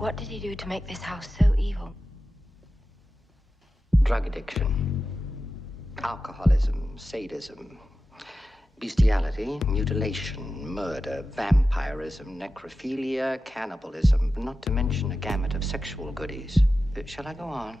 What did he do to make this house so evil? Drug addiction, alcoholism, sadism, bestiality, mutilation, murder, vampirism, necrophilia, cannibalism, not to mention a gamut of sexual goodies. Shall I go on?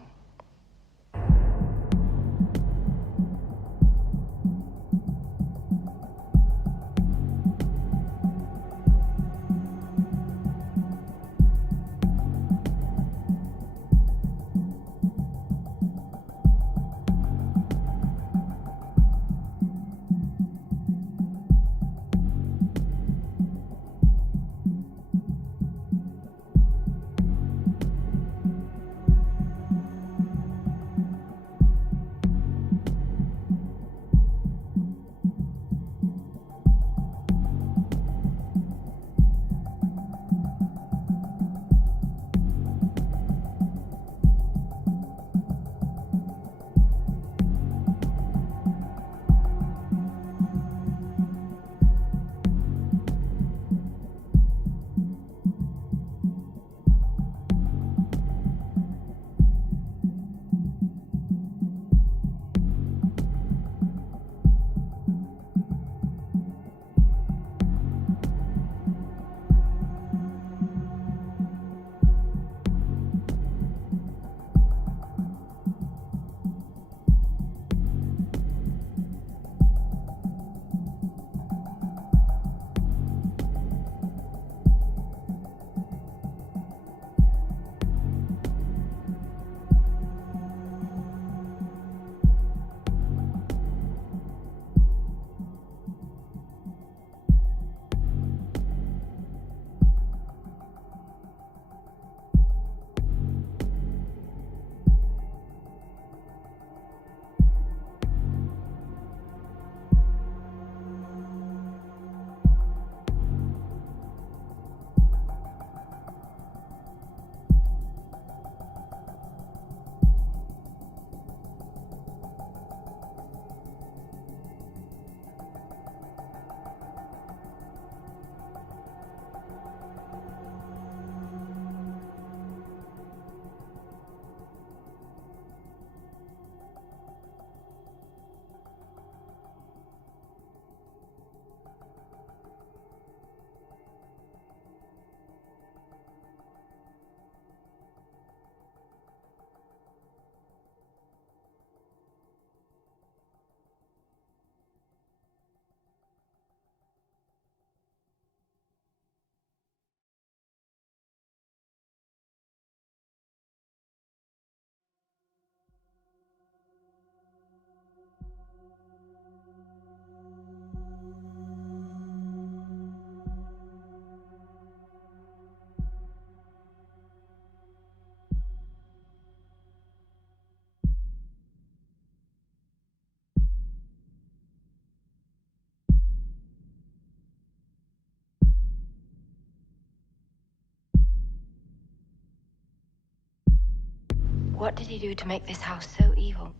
What did he do to make this house so evil?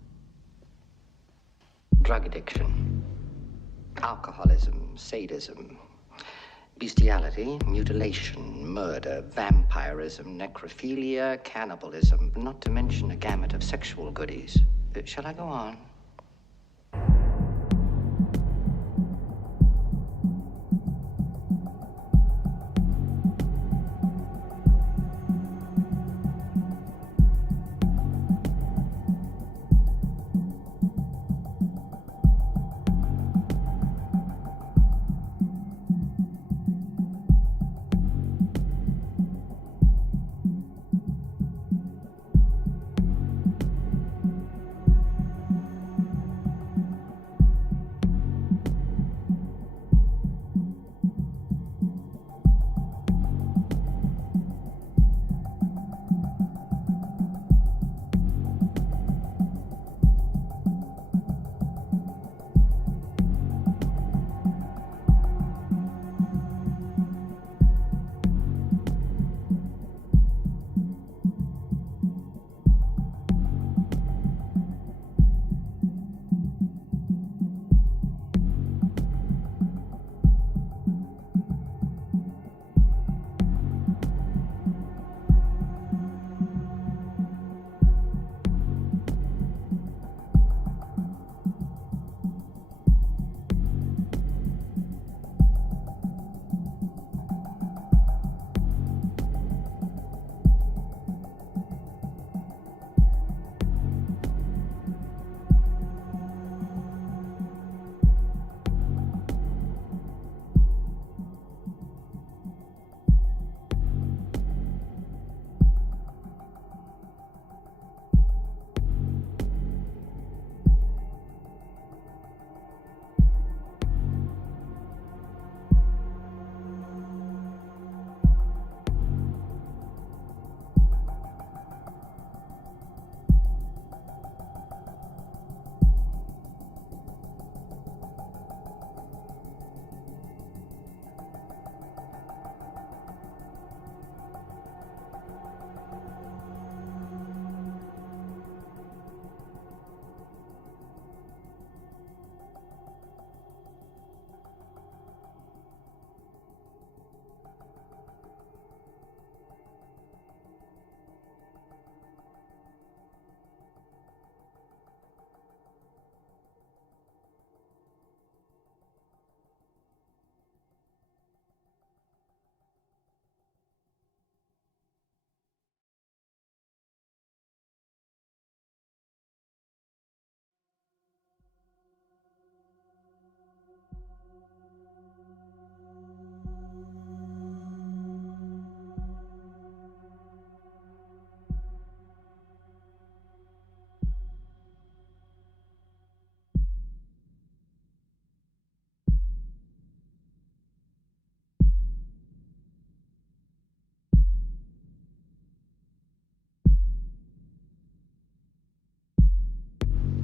Drug addiction, alcoholism, sadism, bestiality, mutilation, murder, vampirism, necrophilia, cannibalism, not to mention a gamut of sexual goodies. Shall I go on?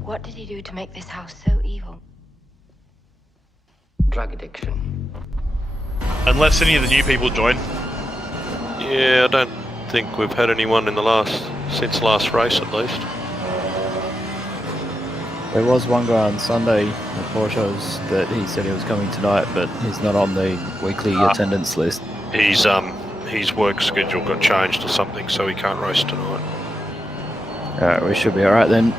What did he do to make this house so evil? Drug addiction. Unless any of the new people join. Yeah, I don't think we've had anyone since last race at least. There was one guy on Sunday at Porsche's that he said he was coming tonight, but he's not on the weekly attendance list. His work schedule got changed or something, so he can't race tonight. Alright, we should be alright then.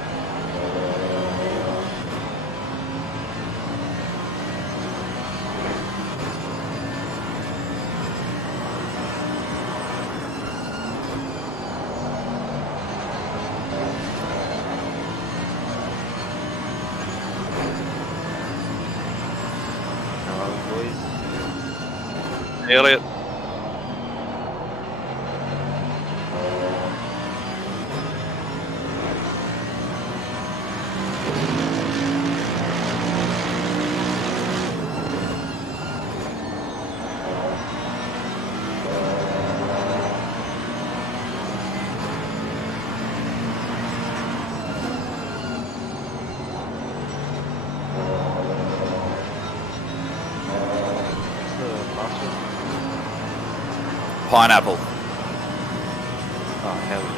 Elliot. Pineapple. Oh, hell yeah.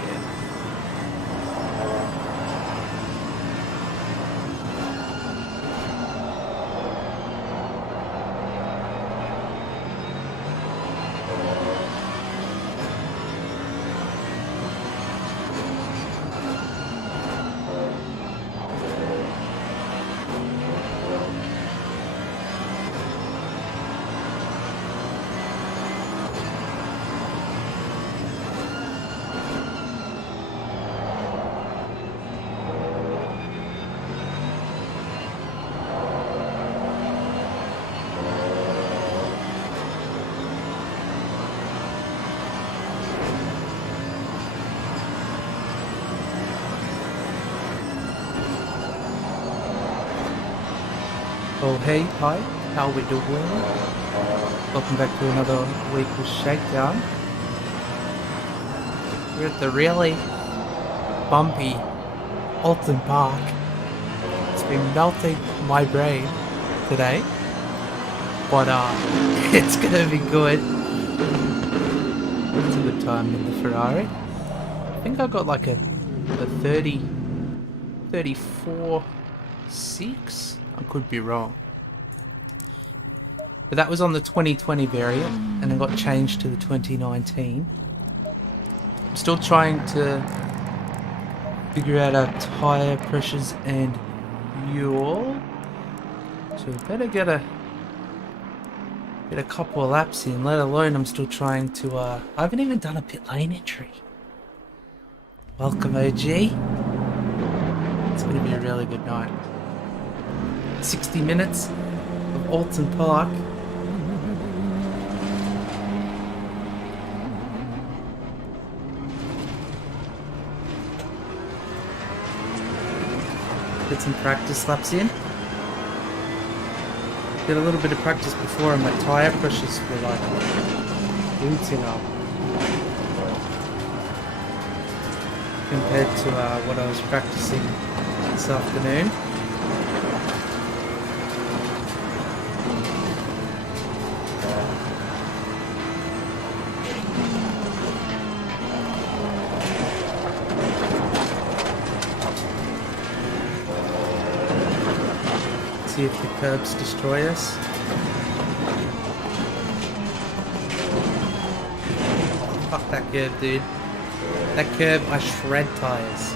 Oh hey, hi, how we doing? Welcome back to another week of Shakedown. We're at the really bumpy Oulton Park. It's been melting my brain today, but it's gonna be good. It's a good time in the Ferrari. I think I got like a 34.6. I could be wrong. But that was on the 2020 variant and it got changed to the 2019. I'm still trying to figure out our tyre pressures and fuel. So we better get a couple of laps in, let alone I'm still trying to I haven't even done a pit lane entry. Welcome OG. It's gonna be a really good night. 60 minutes of Oulton Park. Get some practice laps in. Did a little bit of practice before and my tyre pressures were like booting up compared to what I was practicing this afternoon. See if the curbs destroy us. Fuck that curb, dude. That curb, I shred tires.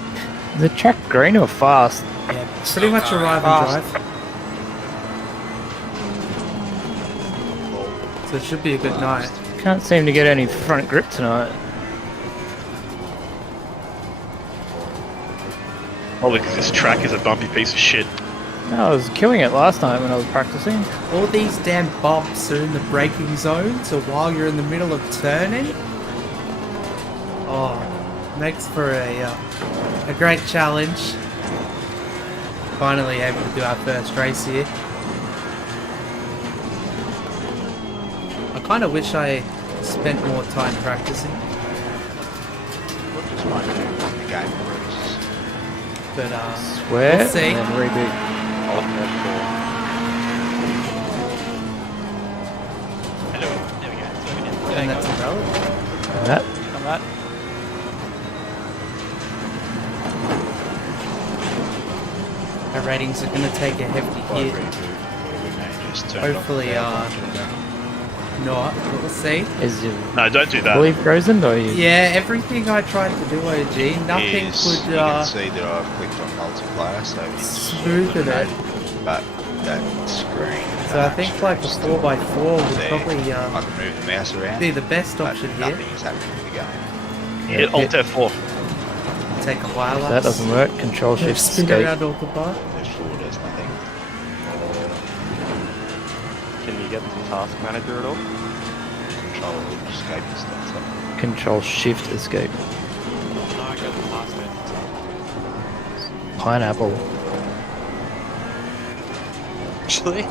The track green or fast? Yeah, pretty much arrive and drive. So it should be a good night. Can't seem to get any front grip tonight. Probably because this track is a bumpy piece of shit. No, I was killing it last time when I was practicing. All these damn bumps are in the braking zone, so while you're in the middle of turning, makes for a great challenge. Finally able to do our first race here. I kind of wish I spent more time practicing. We'll just find out the game rules. but Swear, we'll see. and then reboot. And that's invalid. That. Our ratings are going to take a hefty hit. Hopefully, not. But we'll see. Is it No, don't do that. fully frozen or you? Yeah, everything I tried to do, OG, nothing You could can see that I've clicked on multiplayer, so it's smoothen it. but that screen. So I think like a 4x4 would there, probably I can move the mouse around. be the best but option here. nothing is happening in the game. Hit Alt F4. Take a while. If that doesn't work, Control Shift Spin Escape. around all the bar. There's 4, there's nothing. Can you get the task manager at all? Control escape and stuff. So. Control Shift Escape. No, I got the task manager. Pineapple. Actually?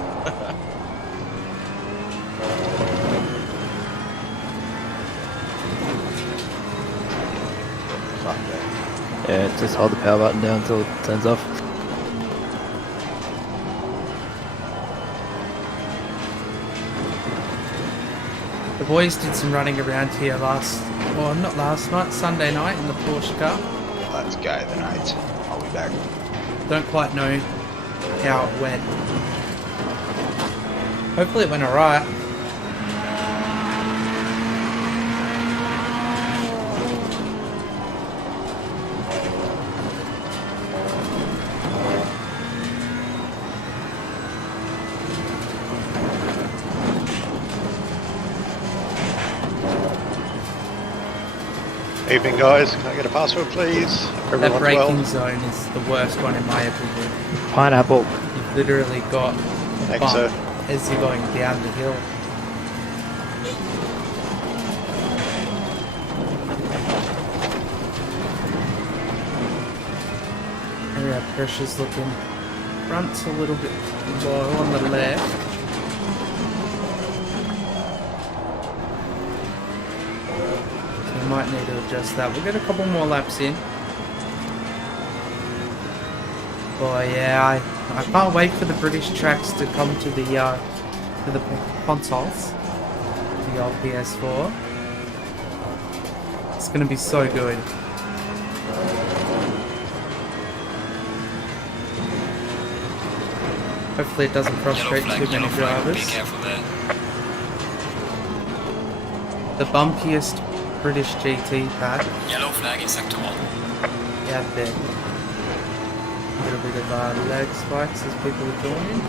Fuck that. Yeah, just hold the power button down until it turns off. The boys did some running around here not last night, Sunday night in the Porsche car. Let's go then, mate. I'll be back. Don't quite know how it went. Hopefully it went alright. Evening, guys. Can I get a password, please? That Everyone's braking well. zone is the worst one in my opinion. Pineapple. You've literally got a Thanks, bump sir. as you're going down the hill. Area pressure's looking. Front's a little bit low on the left. So we might need to adjust that. We'll get a couple more laps in. Oh yeah, I can't wait for the British tracks to come to the consoles, the old PS4. It's gonna be so good. Hopefully it doesn't frustrate too many drivers. Be careful there. The bumpiest British GT pack. Yellow flag in sector 1. Yeah, there. A little bit of lag spikes as people are joining.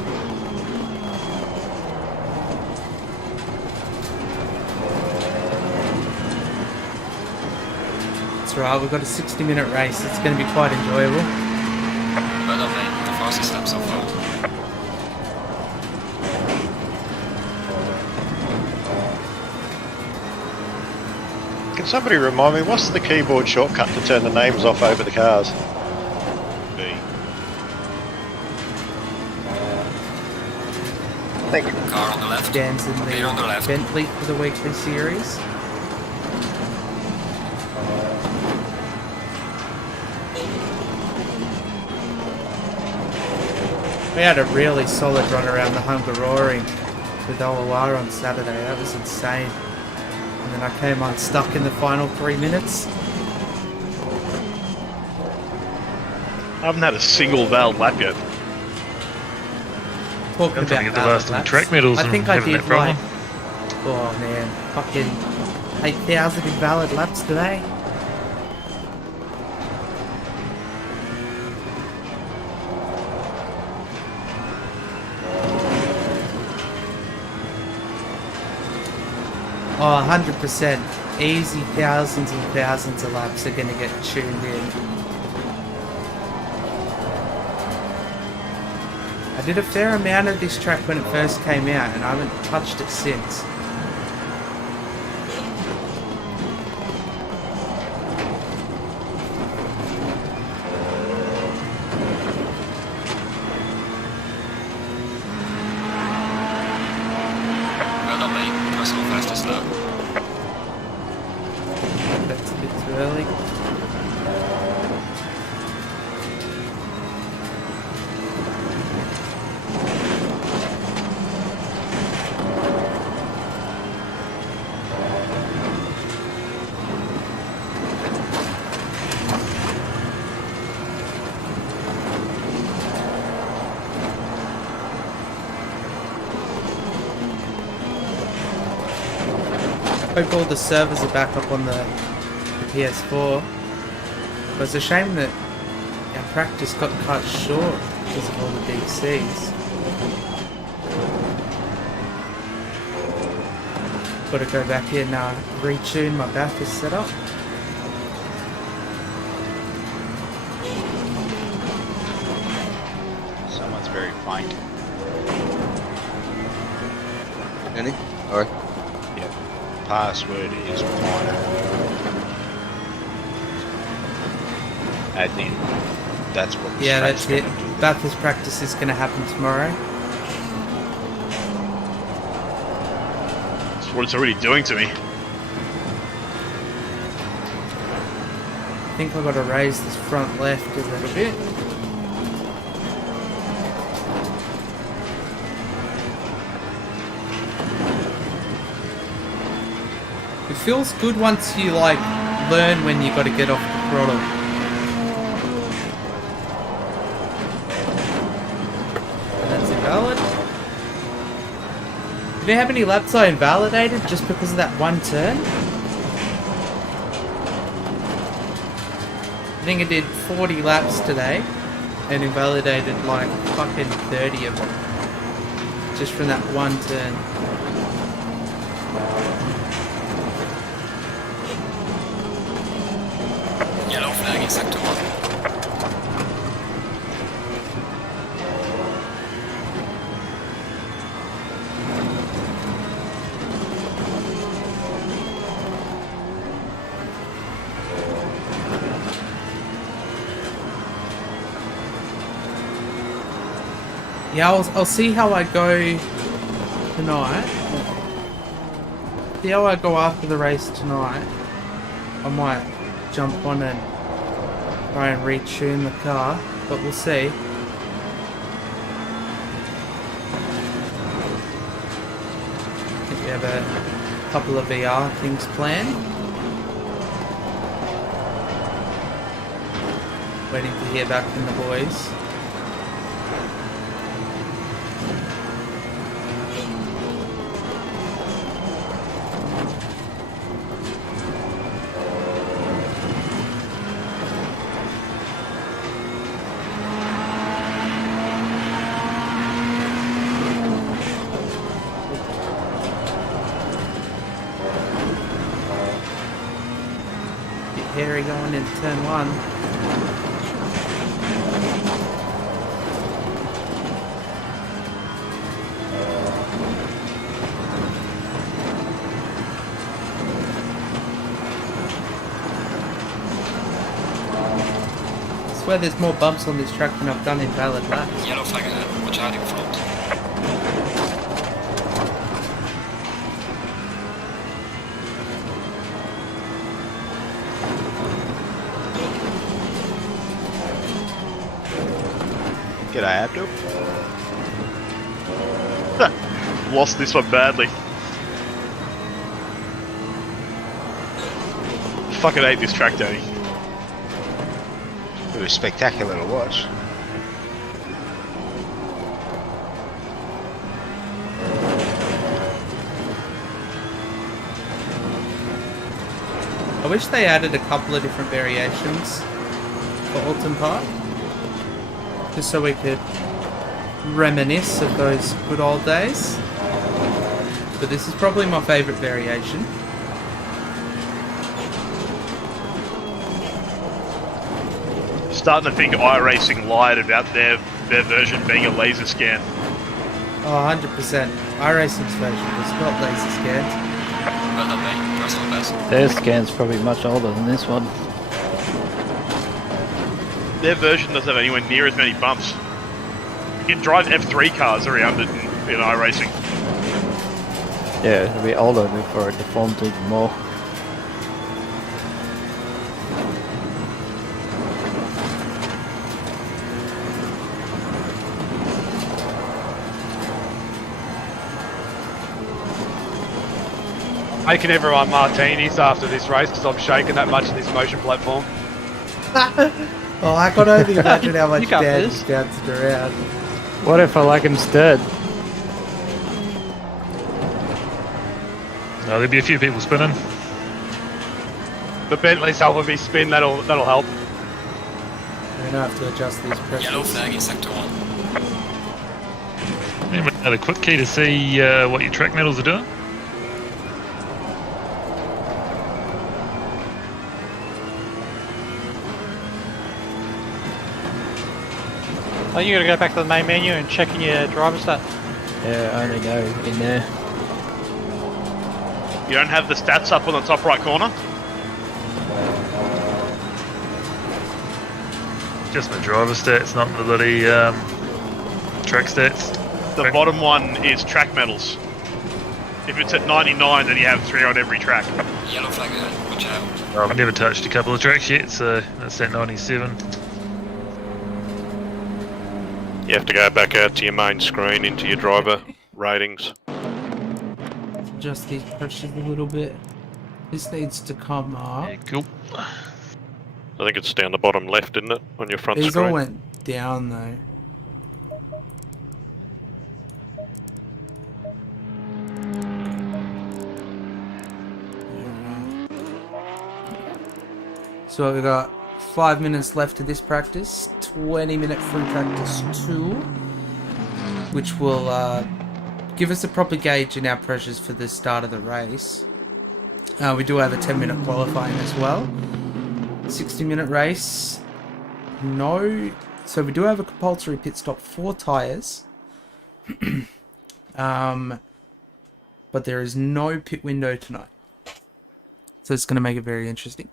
That's right, we've got a 60-minute race. It's going to be quite enjoyable. Well done, mate. The fastest lap so far. Can somebody remind me, what's the keyboard shortcut to turn the names off over the cars? B. Thank you. Car on the left. Dan's in Clear on the the left. Bentley for the weekly series. We had a really solid run around the Hungaroring with OLR on Saturday. That was insane. And then I came unstuck in the final 3 minutes. I haven't had a single valid lap yet. Talking I'm trying to about get the valid last of the laps, track medals I and think I having did that problem. like, oh man, fucking 8,000 invalid laps today. Oh, 100%. Easy thousands and thousands of laps are going to get tuned in. I did a fair amount of this track when it first came out and I haven't touched it since. Well done, mate. Personal fastest lap. That's a bit too early. Hope all the servers are back up on the PS4. But it's a shame that our practice got cut short because of all the DCs. Gotta go back in and retune my Bathurst setup. Someone's very faint. Any? Alright. Yep. Password is fine. Admin. That's what the Yeah, strate's that's it. gonna do. Bathurst practice is gonna happen tomorrow. That's what it's already doing to me. I think I've got to raise this front left a little bit. It feels good once you like learn when you got to get off the throttle. That's invalid. Do you know how many laps I invalidated just because of that one turn? I think I did 40 laps today and invalidated like fucking 30 of them just from that one turn. Yellow flag in sector 1. Yeah, I'll see how I go tonight. See how I go after the race tonight. I might jump on and try and retune the car, but we'll see. I think we have a couple of VR things planned. Waiting to hear back from the boys. Hairy going into turn 1. I swear there's more bumps on this track than I've done in valid laps. Yellow flag ahead. Watch out in front. G'day, Abdul. Lost this one badly. Fucking hate this track, Danny. It was spectacular to watch. I wish they added a couple of different variations for Oulton Park. Just so we could reminisce of those good old days. But this is probably my favourite variation. Starting to think iRacing lied about their version being a laser scan. Oh, 100%. iRacing's version was not laser scanned. Well done, mate. Personal best. Their scan's probably much older than this one. Their version doesn't have anywhere near as many bumps. You can drive F3 cars around it in iRacing. Yeah, it'll be older before it deformed even more. Making everyone martinis after this race because I'm shaking that much in this motion platform. Oh, I can only imagine how much You got damage this. bounced around. What if I like him stirred? There'll be a few people spinning. The Bentley's helping me spin. That'll help. We're gonna have to adjust these pressures. Yellow flag in sector 1. Another quick key to see what your track metals are doing. Oh, you gotta go back to the main menu and check in your driver stat. Yeah, I only go in there. You don't have the stats up on the top right corner? Just my driver stats, not the bloody track stats. The bottom one is track medals. If it's at 99, then you have 3 on every track. Yellow flag ahead. Watch out. I've never touched a couple of tracks yet, so that's at 97. You have to go back out to your main screen into your driver ratings. Adjust these pressures a little bit. This needs to come up. Yeah, cool. I think it's down the bottom left, isn't it, on your front These screen? all went down though. So we've got 5 minutes left of this practice, 20-minute free practice 2, which will give us a proper gauge in our pressures for the start of the race. We do have a 10-minute qualifying as well. 60-minute race. No. So we do have a compulsory pit stop, 4 tyres. But there is no pit window tonight. So it's going to make it very interesting.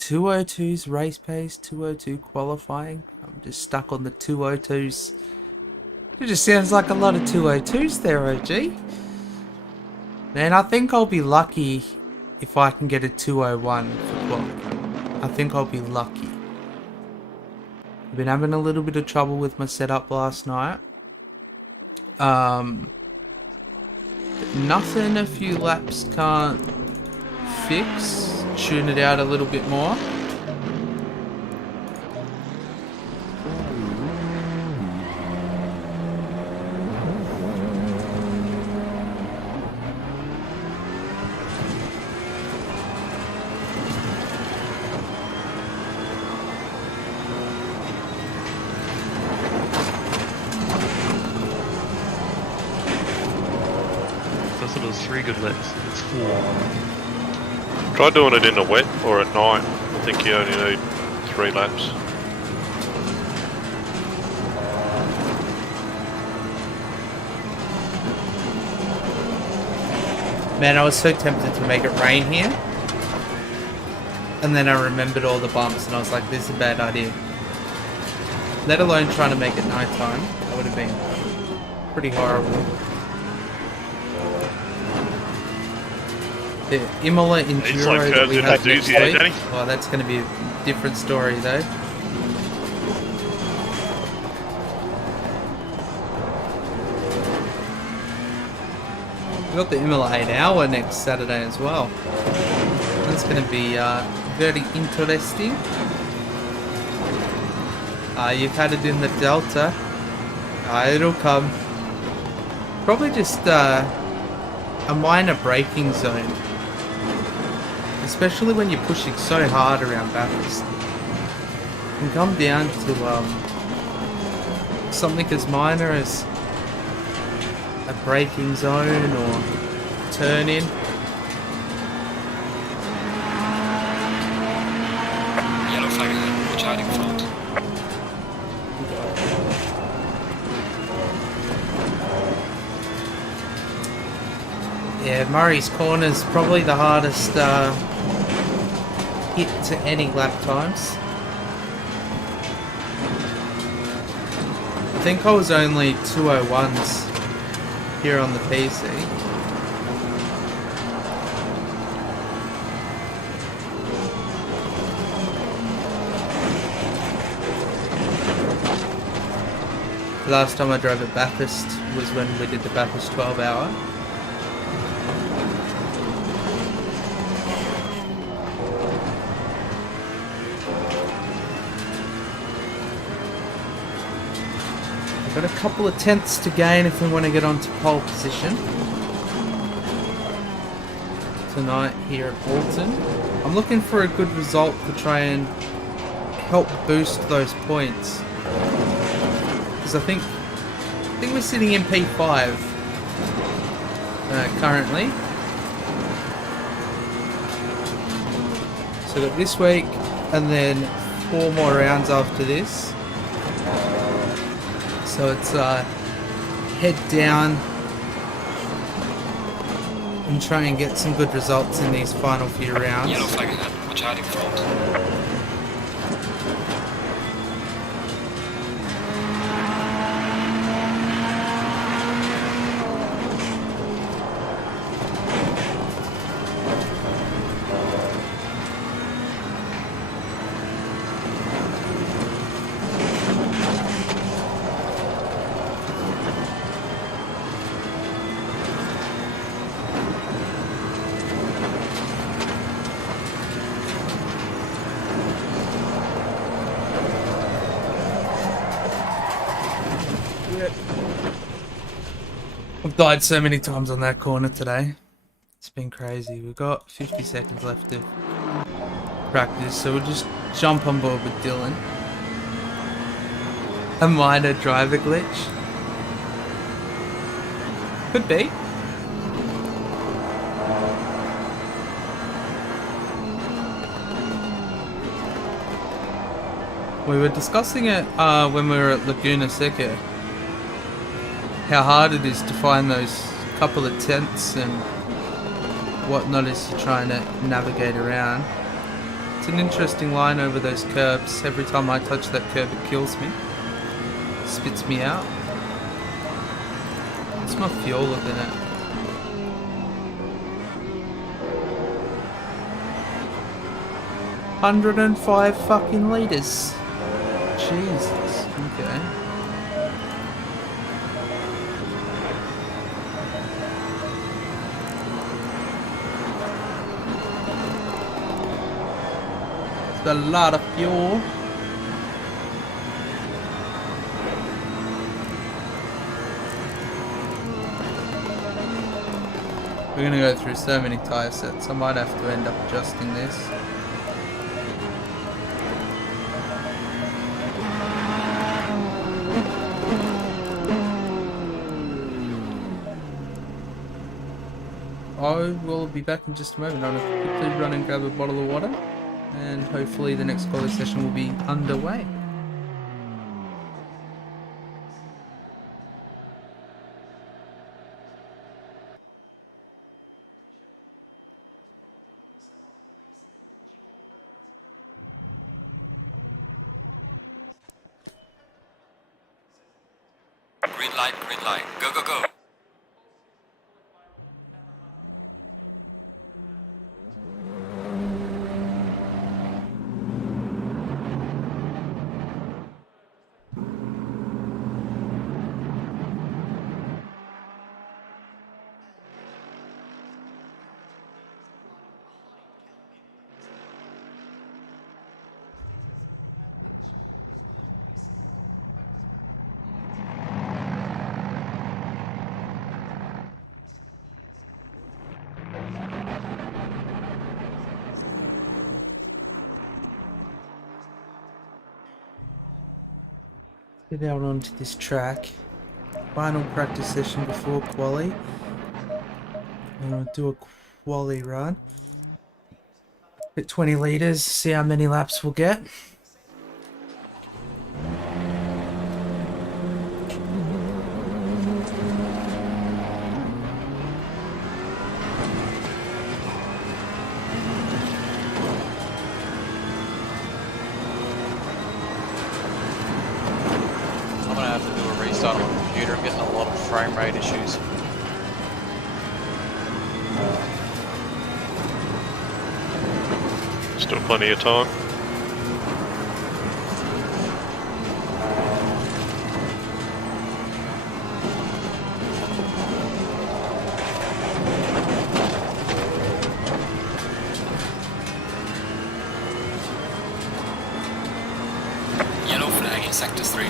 202's race pace, 202 qualifying. I'm just stuck on the 202's. It just sounds like a lot of 202's there, OG. Man, I think I'll be lucky if I can get a 201 for qualifying. I think I'll be lucky. I've been having a little bit of trouble with my setup last night. Nothing a few laps can't fix. Tune it out a little bit more. So it was 3 good laps. It's 4. Try doing it in the wet or at night. I think you only need 3 laps. Man, I was so tempted to make it rain here. And then I remembered all the bumps and I was like, this is a bad idea. Let alone trying to make it nighttime. That would have been pretty horrible. The Imola Enduro like that we have next week. Danny. Oh, that's going to be a different story though. We've got the Imola 8 hour next Saturday as well. That's going to be very interesting. You've had it in the Delta. It'll come. Probably just a minor braking zone. Especially when you're pushing so hard around Bathurst. It can come down to something as minor as a braking zone or turn in. Yellow flag ahead. Watch out in front. Yeah, Murray's Corner's probably the hardest hit to any lap times. I think I was only 201s here on the PC. The last time I drove at Bathurst was when we did the Bathurst 12 hour. Got a couple of tenths to gain if we want to get onto pole position. tonight here at Oulton. I'm looking for a good result to try and help boost those points. Because I think we're sitting in P5 currently. So we've got this week and then 4 more rounds after this. So it's head down and try and get some good results in these final few rounds. Yellow flag ahead. Watch out in front. I've died so many times on that corner today. It's been crazy. We've got 50 seconds left of practice, so we'll just jump on board with Dylan. A minor driver glitch. Could be. We were discussing it when we were at Laguna Seca. How hard it is to find those couple of tents and whatnot as you're trying to navigate around. It's an interesting line over those curbs. Every time I touch that curb it kills me. Spits me out. What's my fuel looking at? $105 fucking litres. Jesus, okay. It's a lot of fuel. We're gonna go through so many tyre sets, I might have to end up adjusting this. I will be back in just a moment. I'm going to quickly run and grab a bottle of water, and hopefully the next quality session will be underway. Green light, green light. Go, go, go. Get out onto this track. Final practice session before quali. I'm going to do a quali run. Hit 20 litres, see how many laps we'll get. On my computer, I'm getting a lot of frame rate issues. Still plenty of time. Yellow flag in sector 3.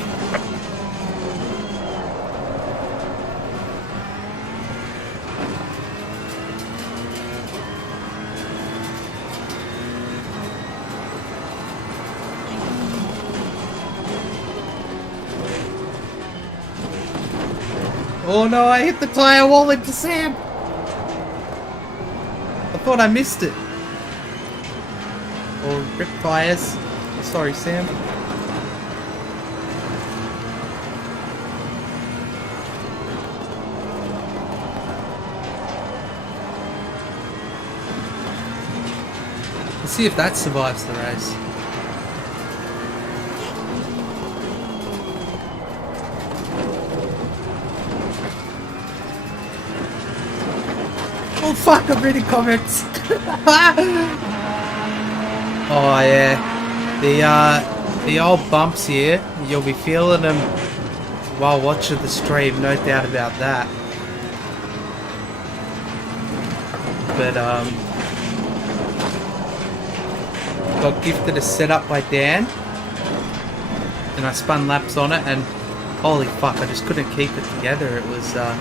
Oh no, I hit the tyre wall into Sam! I thought I missed it. Or ripped tyres. Sorry, Sam. Let's see if that survives the race. Oh fuck, I'm reading comments. Oh yeah. The old bumps here, you'll be feeling them while watching the stream, no doubt about that. But got gifted a setup by Dan and I spun laps on it and holy fuck, I just couldn't keep it together. It was a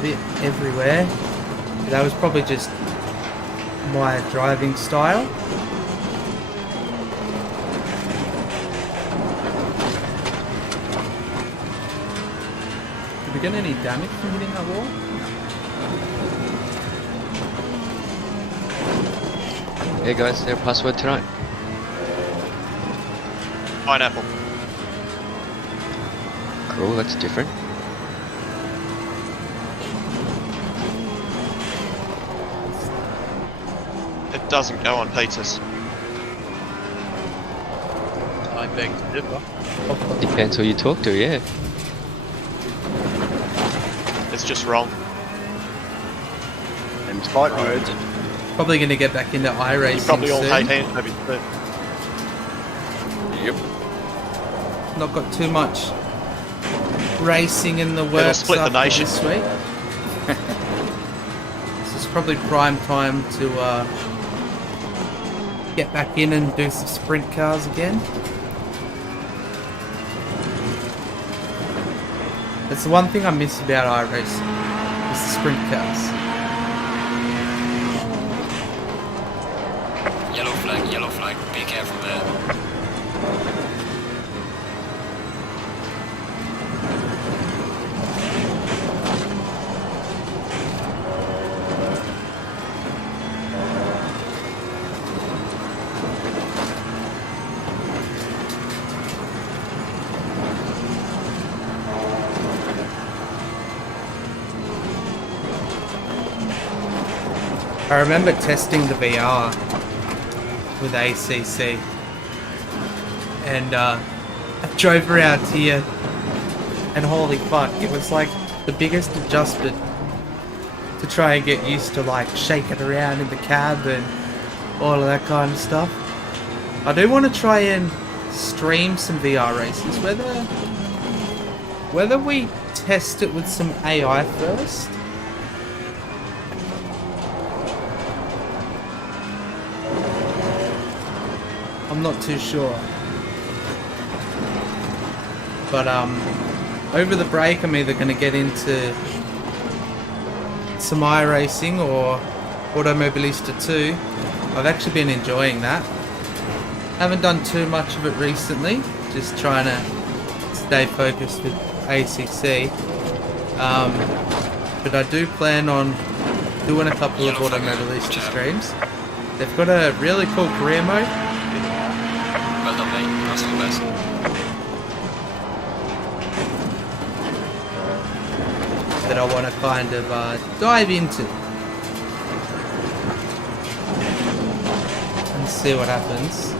bit everywhere. That was probably just my driving style. Did we get any damage from hitting that wall? Hey guys, their password tonight. Pineapple. Cool, that's different. It doesn't go on pizzas. I beg to differ. Depends who you talk to, yeah. It's just wrong. And fight words. Probably going to get back into iRacing You probably all soon. hate maybe too. Yep. Not got too much racing in the works split the after nation. this week. This is probably prime time to get back in and do some sprint cars again. That's the one thing I miss about iRacing, is the sprint cars. Yellow flag, be careful there. I remember testing the VR with ACC and I drove around here and holy fuck, it was like the biggest adjustment to try and get used to like shaking around in the cab and all of that kind of stuff. I do want to try and stream some VR races, whether we test it with some AI first. I'm not too sure. But over the break I'm either going to get into some iRacing or Automobilista 2. I've actually been enjoying that. Haven't done too much of it recently, just trying to stay focused with ACC. But I do plan on doing a couple of Automobilista streams. They've got a really cool career mode. Well done, mate. That's the best. That I want to kind of dive into and see what happens.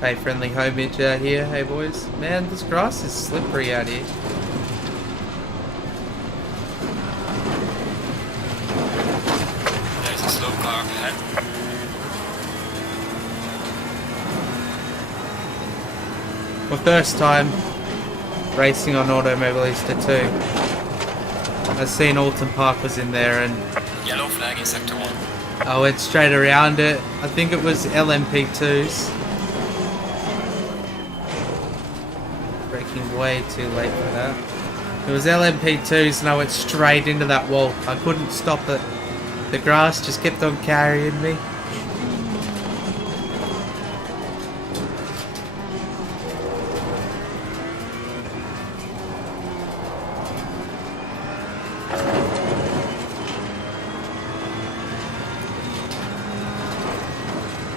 Hey, friendly homage out here. Hey, boys. Man, this grass is slippery out here. There's a slow car up ahead. My first time racing on Automobilista 2. I seen Oulton Park was in there and Yellow flag in sector 1. I went straight around it. I think it was LMP2s. Braking way too late for that. It was LMP2s and I went straight into that wall. I couldn't stop it. The grass just kept on carrying me.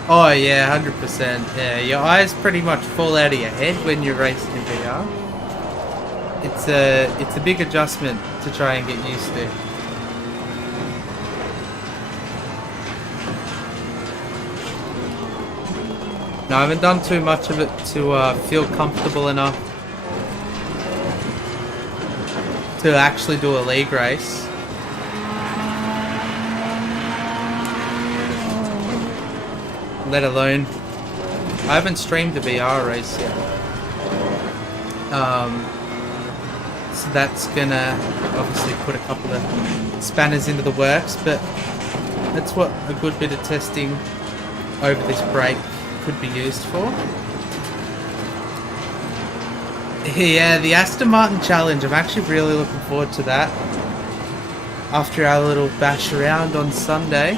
Oh yeah, 100%. Yeah, your eyes pretty much fall out of your head when you're racing in VR. It's a big adjustment to try and get used to. No, I haven't done too much of it to feel comfortable enough to actually do a league race. Let alone, I haven't streamed a VR race yet. So that's gonna obviously put a couple of spanners into the works, but that's what a good bit of testing over this break could be used for. Yeah, the Aston Martin Challenge, I'm actually really looking forward to that. After our little bash around on Sunday.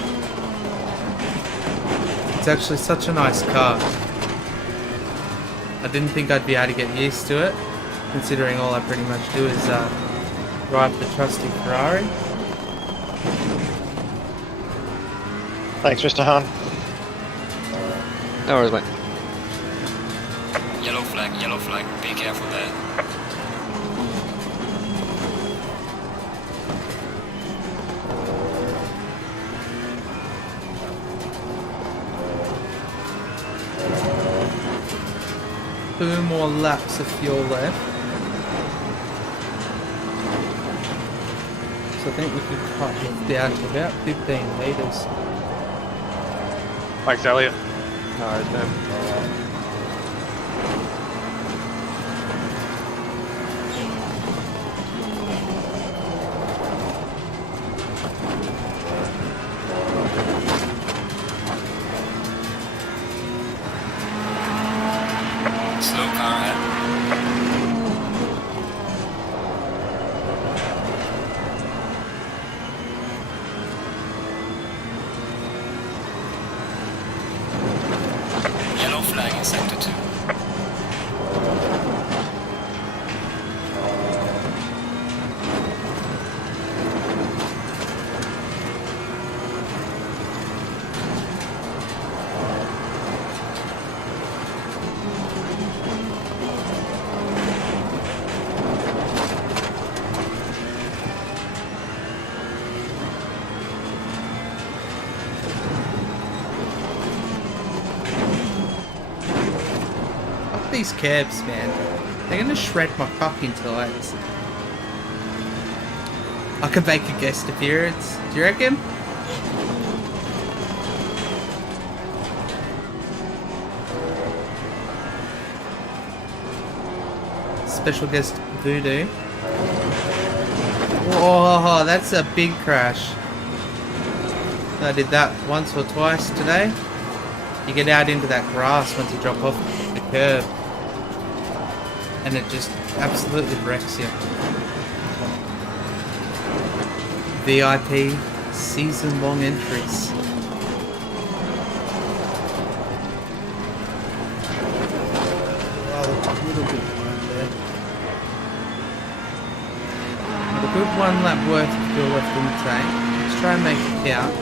It's actually such a nice car. I didn't think I'd be able to get used to it, considering all I pretty much do is drive the trusty Ferrari. Thanks, Mr. Hahn. No worries, mate. Yellow flag, be careful there. Two more laps of fuel left. So I think we could cut it down to about 15 litres. Thanks, Elliot. No worries, man. Slow car ahead. Yellow flag in sector 2. These cabs, man, they're gonna shred my fucking tires. I could make a guest appearance. Do you reckon? Special guest Voodoo. Oh, that's a big crash. I did that once or twice today. You get out into that grass once you drop off the curb, and it just absolutely wrecks you. VIP season-long entries. Oh, a little bit behind there. But a good 1 lap worth of fuel left in the tank. Let's try and make it count.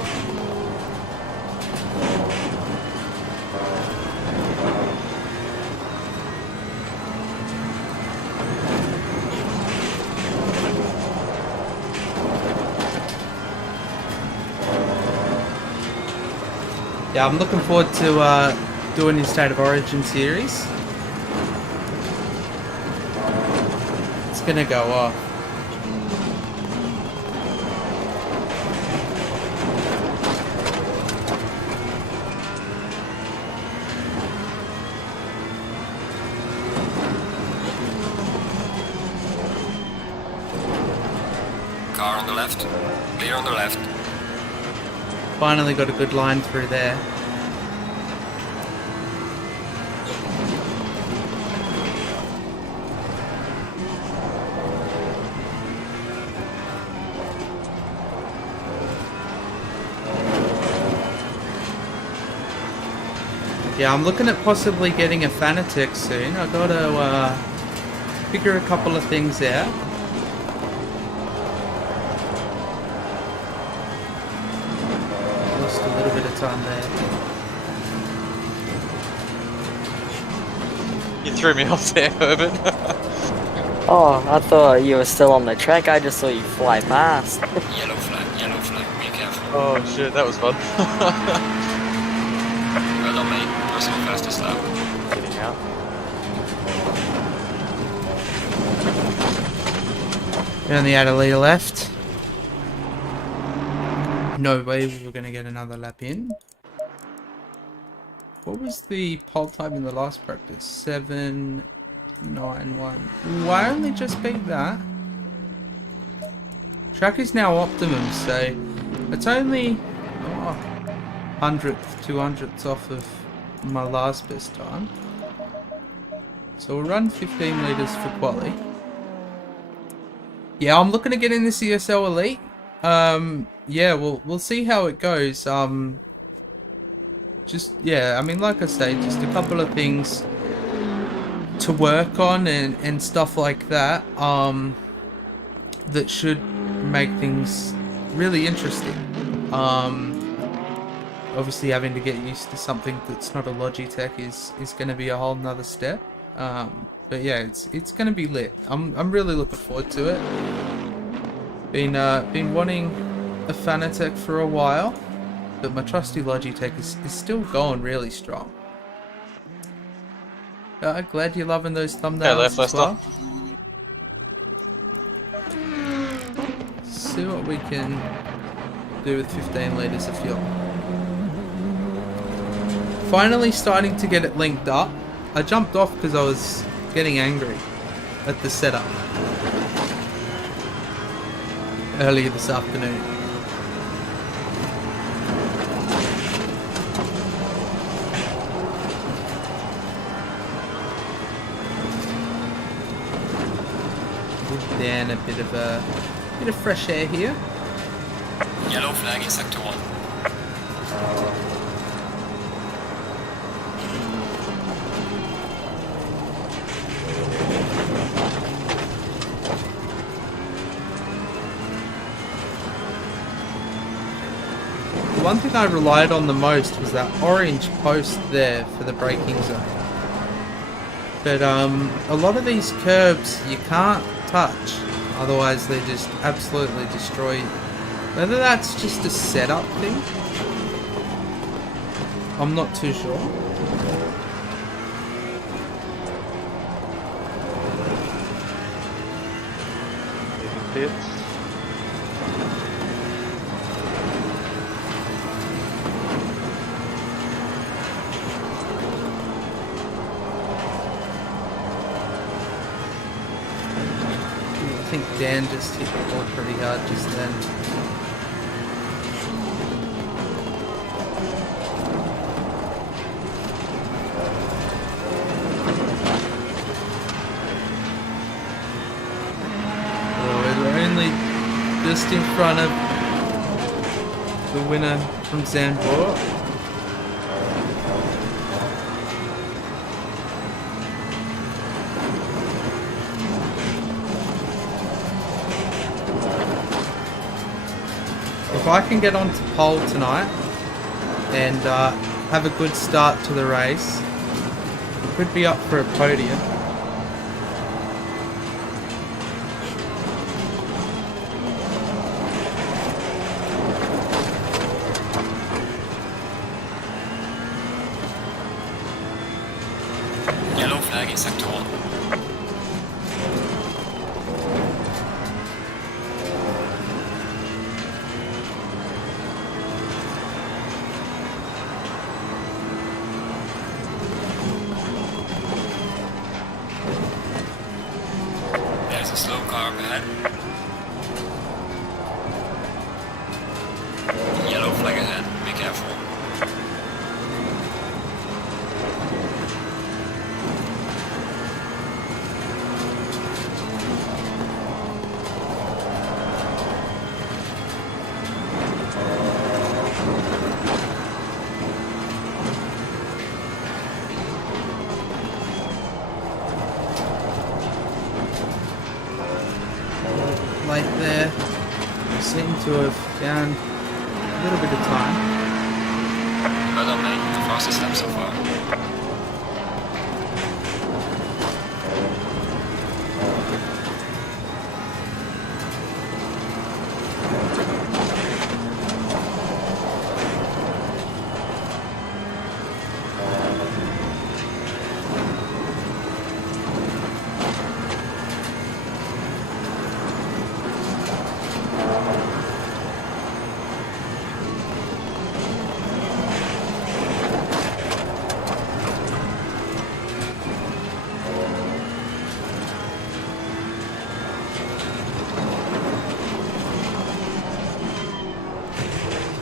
Yeah, I'm looking forward to doing the State of Origin series. It's gonna go off. Car on the left. Clear on the left. Finally got a good line through there. Yeah, I'm looking at possibly getting a Fanatec soon. I gotta figure a couple of things out. Lost a little bit of time there. You threw me off there, Herbert. Oh, I thought you were still on the track. I just saw you fly past. Yellow flag, be careful. Oh shit, that was fun. Well done, mate. Personal fastest lap. Getting out. You're on the outer leader left. No way we were going to get another lap in. What was the pole time in the last practice? 7:91. I only just beat that. Track is now optimum, so it's only 100th, 200ths off of my last best time. So we'll run 15 litres for quali. Yeah, I'm looking to get in the CSL Elite. Yeah, we'll see how it goes. Just, yeah, I mean, like I say, just a couple of things to work on and stuff like that, that should make things really interesting. Obviously having to get used to something that's not a Logitech is going to be a whole nother step. But yeah, it's going to be lit. I'm really looking forward to it. Been wanting a Fanatec for a while, but my trusty Logitech is still going really strong. Glad you're loving those thumbnails as well. See what we can do with 15 litres of fuel. Finally starting to get it linked up. I jumped off because I was getting angry at the setup earlier this afternoon. Give Dan a bit of fresh air here. Yellow flag in sector 1. One thing I relied on the most was that orange post there for the braking zone. But a lot of these curbs you can't touch, otherwise they just absolutely destroy you. Whether that's just a setup thing, I'm not too sure. Pits. I think Dan just hit the ball pretty hard just then. We're only just in front of the winner from Zandvoort. If I can get onto pole tonight and have a good start to the race, we could be up for a podium. Yellow flag in sector 1. There's a slow car up ahead. Yellow flag ahead, be careful. Late there, we seem to have found a little bit of time. Well done, mate. The fastest lap so far.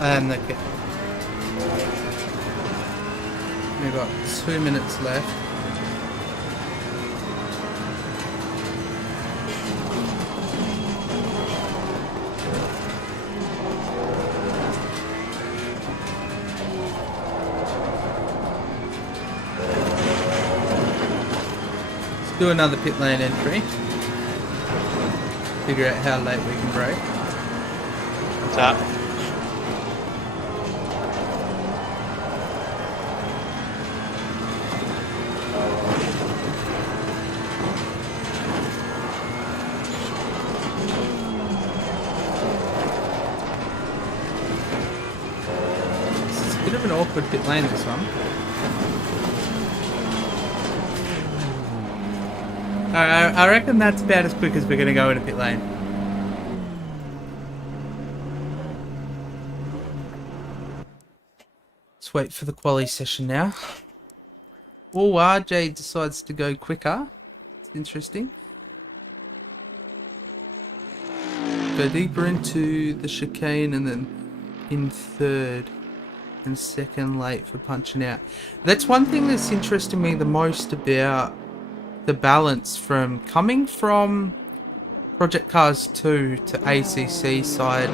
Okay. We've got 2 minutes left. Let's do another pit lane entry. Figure out how late we can brake. What's up? It's a bit of an awkward pit lane, this one. I reckon that's about as quick as we're going to go in a pit lane. Let's wait for the quali session now. Oh, RJ decides to go quicker. It's interesting. Go deeper into the chicane and then in third and second late for punching out. That's one thing that's interesting me the most about the balance from coming from Project Cars 2 to ACC side.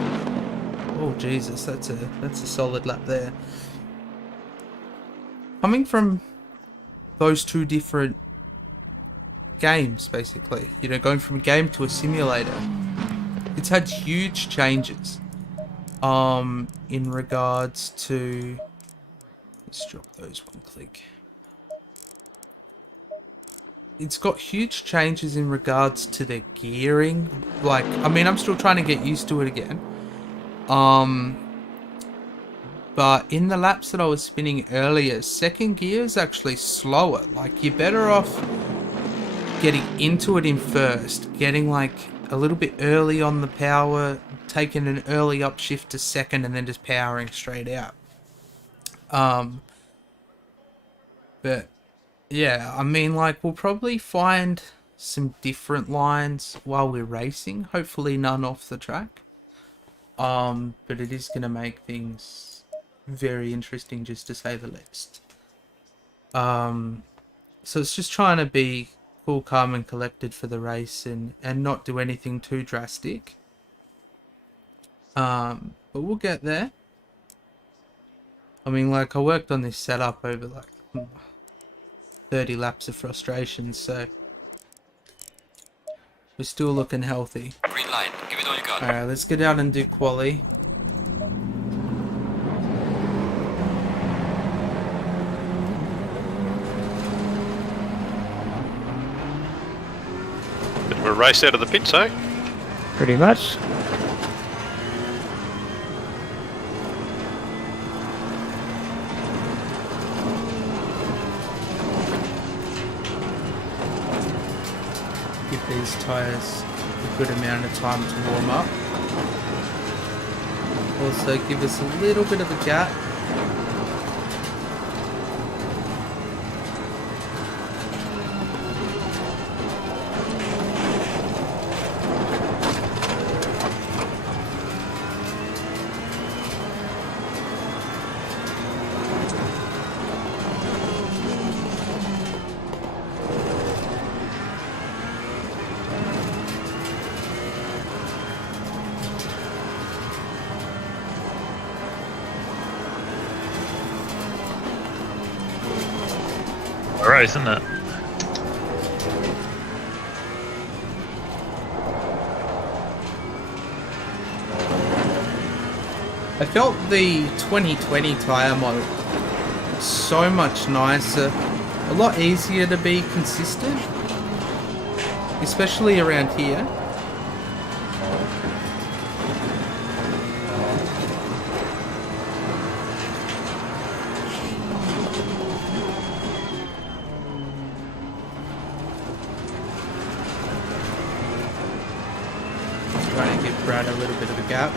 Oh Jesus, that's a solid lap there. Coming from those two different games, basically, you know, going from a game to a simulator, it's had huge changes in regards to, let's drop those one click. It's got huge changes in regards to the gearing. Like, I mean, I'm still trying to get used to it again. But in the laps that I was spinning earlier, second gear is actually slower. Like, you're better off getting into it in first, getting like a little bit early on the power, taking an early upshift to second, and then just powering straight out. But yeah, I mean, like, we'll probably find some different lines while we're racing. Hopefully none off the track. But it is going to make things very interesting, just to say the least. So it's just trying to be cool, calm, and collected for the race and not do anything too drastic. But we'll get there. I mean, like, I worked on this setup over, like, 30 laps of frustration, so we're still looking healthy. Green line, give it all you got. Alright, let's get out and do quali. Bit of a race out of the pits, eh? Pretty much. Give these tyres a good amount of time to warm up. Also give us a little bit of a gap. Race, isn't it? I felt the 2020 tyre model so much nicer, a lot easier to be consistent, especially around here. Trying to give Brad a little bit of a gap.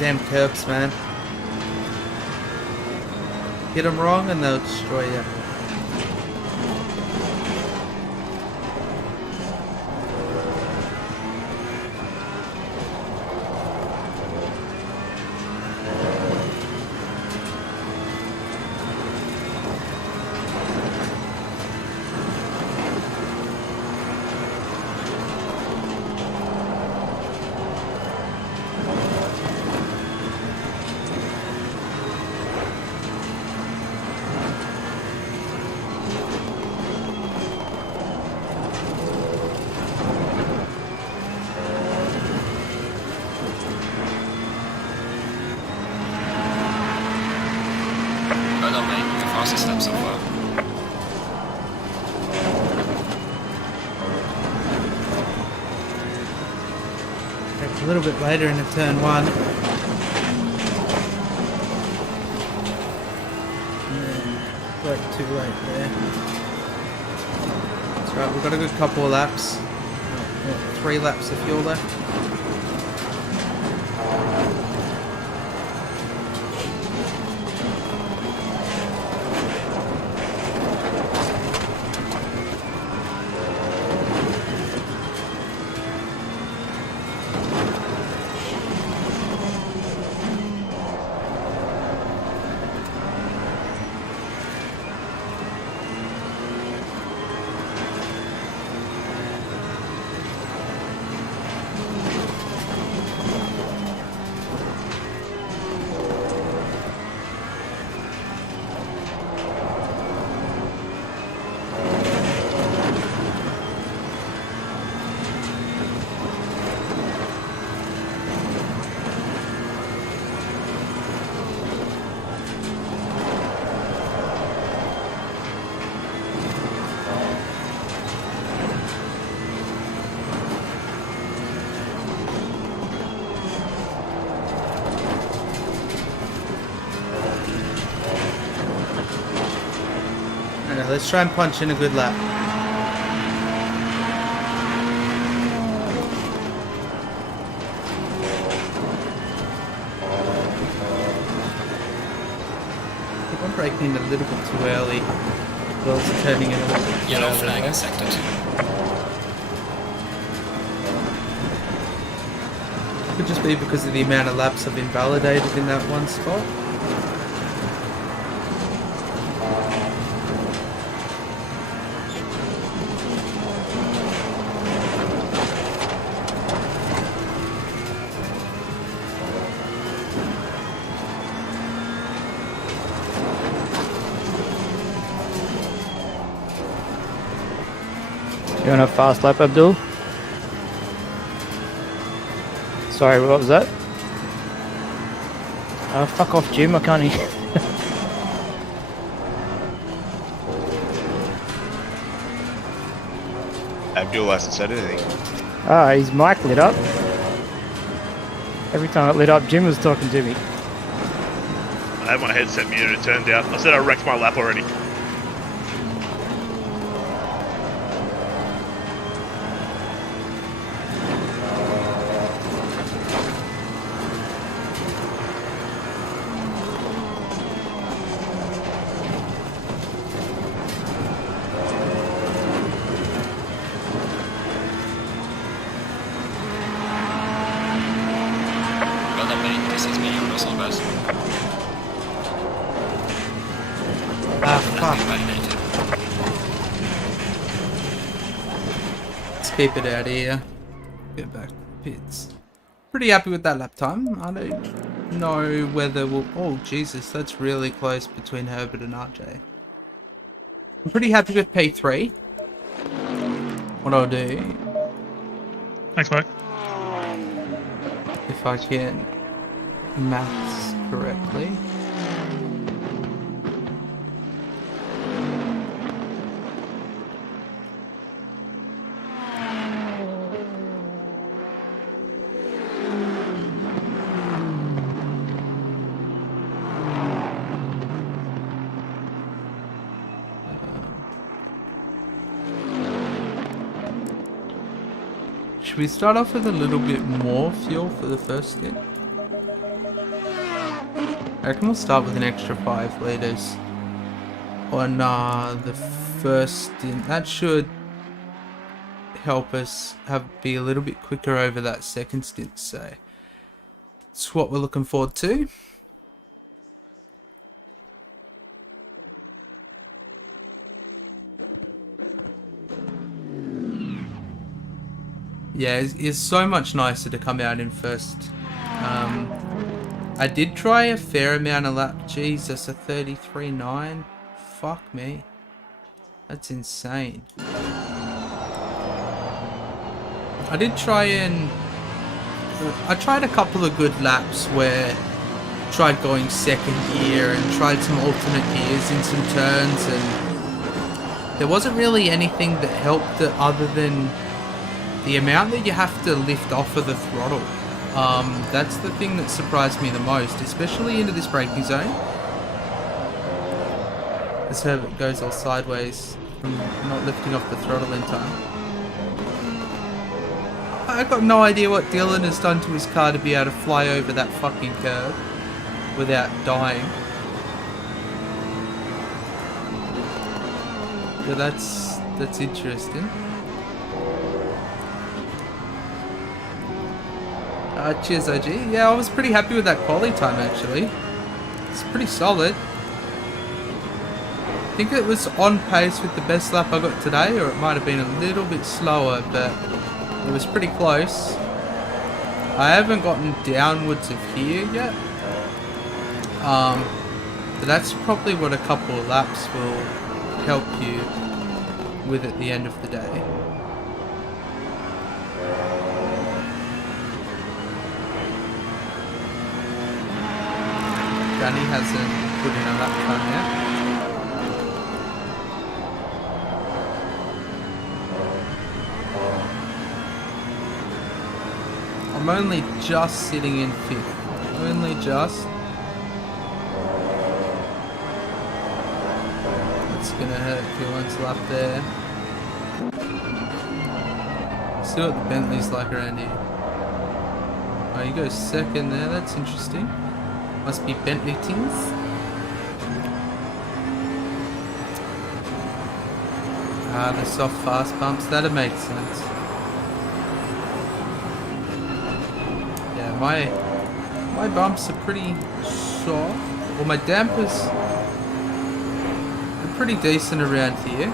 damn curbs, man. Get them wrong and they'll destroy you. Well done, mate. The fastest lap so far. A little bit later in the turn 1. Brake too late there. That's right, we've got a good couple of laps. 3 laps of fuel left. Let's try and punch in a good lap. I'm braking a little bit too early. But also turning in a little bit. Yellow flag in sector 2. Could just be because of the amount of laps I've invalidated in that one spot. You want a fast lap, Abdul? Sorry, what was that? Fuck off, Jim, I can't hear. Abdul hasn't said anything. Ah, his mic lit up. Every time it lit up, Jim was talking to me. I had my headset muted, it turned out. I said I wrecked my lap already. Keep it out of here. Get back to the pits. Pretty happy with that lap time. I don't know whether we'll... Oh, Jesus, that's really close between Herbert and RJ. I'm pretty happy with P3. What I'll do... Thanks, mate. If I can maths correctly. Should we start off with a little bit more fuel for the first stint? I reckon we'll start with an extra 5 litres on the first stint. That should help us be a little bit quicker over that second stint, so it's what we're looking forward to. Yeah, it's so much nicer to come out in first. I did try a fair amount of laps. Jesus, a 33.9. Fuck me. That's insane. I did try I tried a couple of good laps where I tried going second gear and tried some alternate gears in some turns, and there wasn't really anything that helped it other than the amount that you have to lift off of the throttle. That's the thing that surprised me the most, especially into this braking zone. This Herbert goes all sideways from not lifting off the throttle in time. I got no idea what Dylan has done to his car to be able to fly over that fucking curve without dying. But that's interesting. Cheers, OG. Yeah, I was pretty happy with that quali time, actually. It's pretty solid. I think it was on pace with the best lap I got today, or it might have been a little bit slower, but it was pretty close. I haven't gotten downwards of here yet. But that's probably what a couple of laps will help you with at the end of the day. Danny hasn't put in a lap time yet. I'm only just sitting in 5th. Only just. It's gonna hurt if he wants lap there. See what the Bentley's like around here. Oh, you go second there. That's interesting. Must be Bentley things. Ah, the soft fast bumps. That'd make sense. Yeah, my bumps are pretty soft. Well, my dampers are pretty decent around here.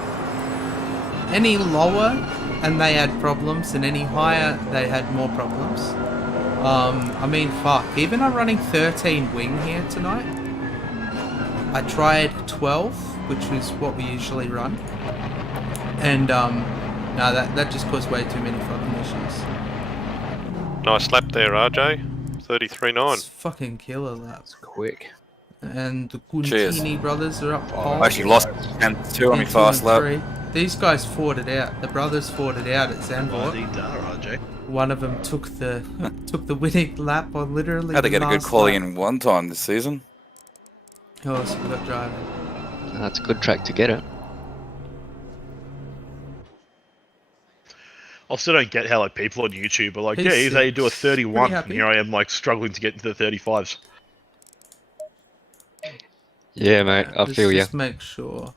Any lower and they had problems, and any higher they had more problems. I mean, fuck. Even I'm running 13 wing here tonight. I tried 12, which was what we usually run. And, no, that just caused way too many fucking issues. Nice lap there, RJ. 33.9. It's fucking killer laps. Quick. And the Guntini brothers are up pole. I actually lost 2 on my fast lap. These guys fought it out. The brothers fought it out at Zandvoort. RJ. One of them took the winning lap on literally. Had to get a good quality lap. in one time this season. Who else have we got driving? That's a good track to get it. I still don't get how like people on YouTube are like, He's yeah, he's able to do a six. 31, Pretty and happy. here I am like struggling to get into the 35s. Yeah, mate, I feel ya. Just make sure.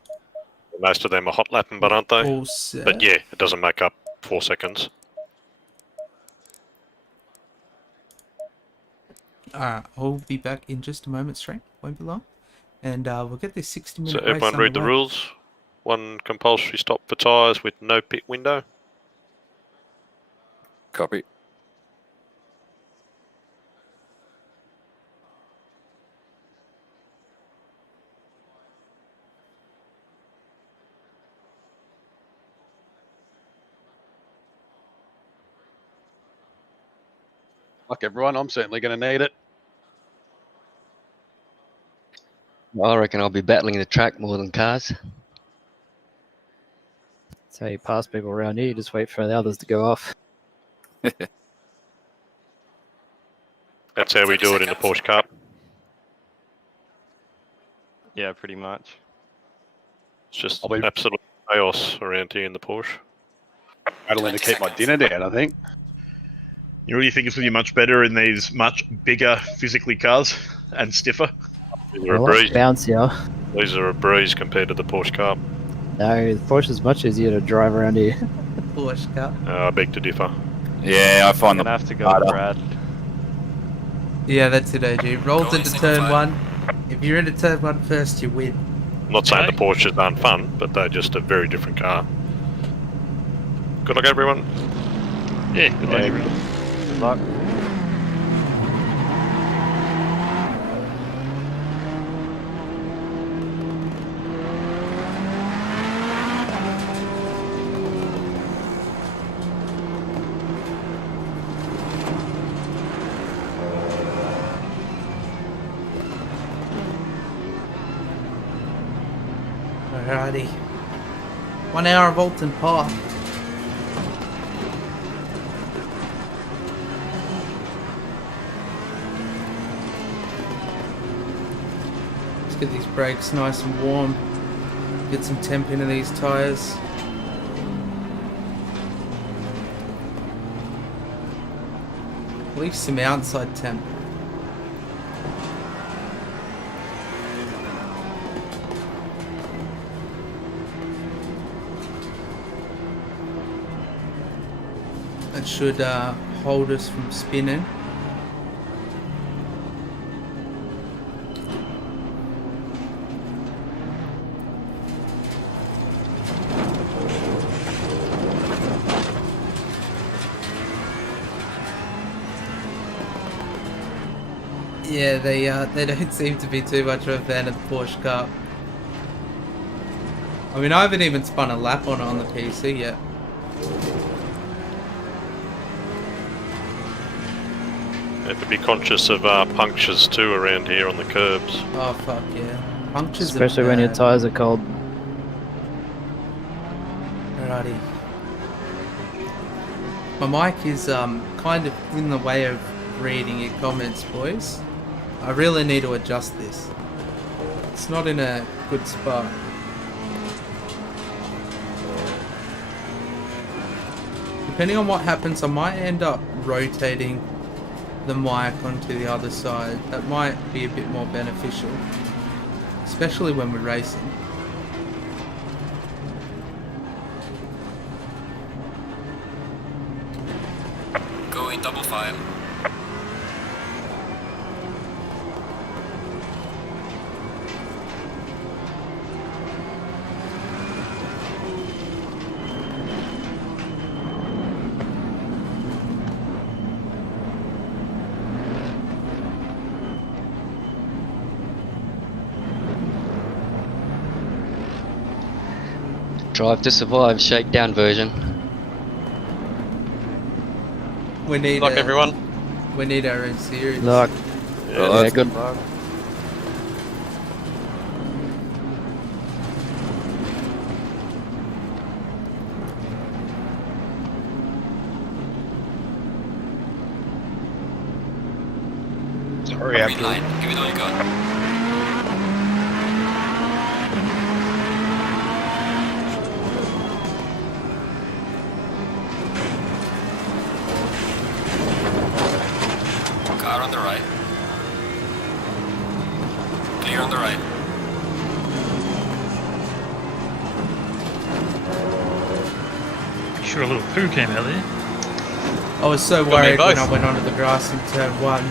Most of them are hot lapping, but aren't they? All set. But yeah, it doesn't make up 4 seconds. Alright, I'll be back in just a moment, stream. Won't be long. And we'll get this 60-minute So race everyone read the underway. rules. 1 compulsory stop for tyres with no pit window. Copy. Fuck everyone, I'm certainly going to need it. I reckon I'll be battling the track more than cars. So you pass people around here, you just wait for the others to go off. That's how we do it in the Porsche Cup. Yeah, pretty much. It's just absolute chaos around here in the Porsche. Battling to keep my dinner down, I think. You really think it's going to be much better in these much bigger physically cars and stiffer? These are A a lot breeze. bouncier. These are a breeze compared to the Porsche Cup. No, the Porsche is much easier to drive around here. Porsche Cup. I beg to differ. Yeah, I find I'm gonna have to go with Brad. Yeah, that's it, AG. Rolls Go in into single turn file. 1. If you're into turn 1 first, you win. I'm not saying the Porsches aren't fun, but they're just a very different car. Good luck, everyone. Yeah, good luck, everyone. Good luck. Alrighty. 1 hour of Oulton Park. Let's get these brakes nice and warm. Get some temp into these tyres. At least some outside temp. That should hold us from spinning. Yeah, they don't seem to be too much of a fan of the Porsche Cup. I mean, I haven't even spun a lap on it on the PC yet. You have to be conscious of punctures too around here on the curbs. Oh fuck yeah. Punctures Especially are when your bad. tyres are cold. Alrighty. My mic is kind of in the way of reading your comments, boys. I really need to adjust this. It's not in a good spot. Depending on what happens, I might end up rotating the mic onto the other side. That might be a bit more beneficial, especially when we're racing. Go in double file. Drive to Survive Shakedown version. We need Luck, everyone. We need our own series. Luck. Yeah, good. Luck. Sorry, Green Abdul. line. Give it all you got. Car on the right. Clear on the right. Sure, a little poo came out there. I was so me worried when both. I went onto the grass in turn 1.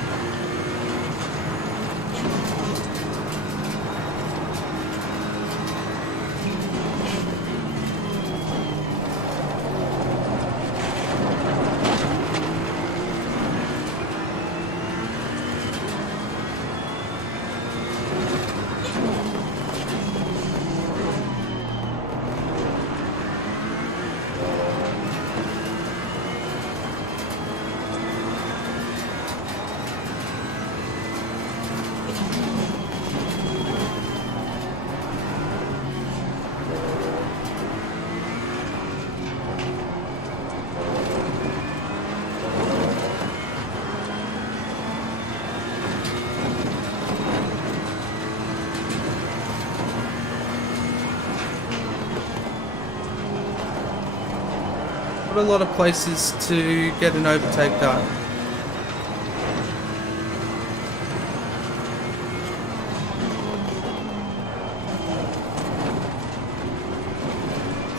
Not a lot of places to get an overtake done.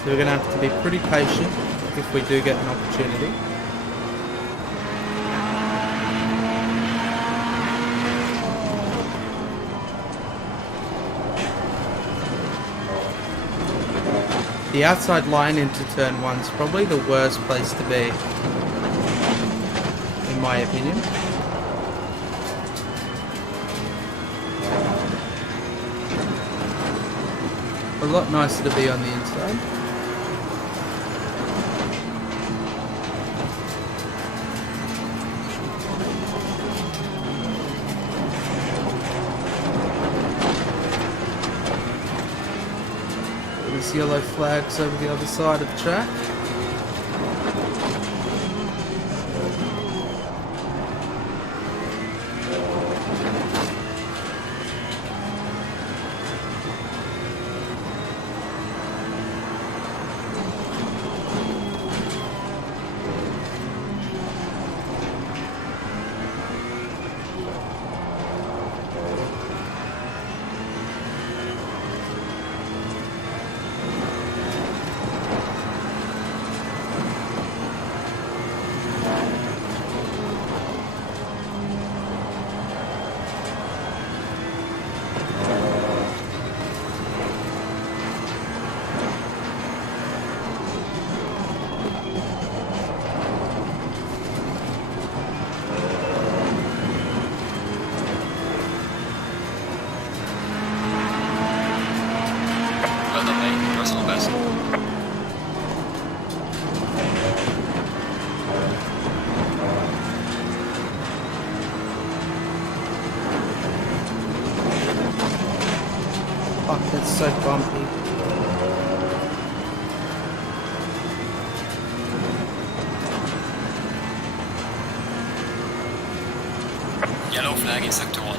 So we're going to have to be pretty patient if we do get an opportunity. The outside line into turn 1's probably the worst place to be, in my opinion. A lot nicer to be on the inside. There's yellow flags over the other side of the track. Well done, mate. Personal best. Fuck, that's so bumpy. Yellow flag in sector 1.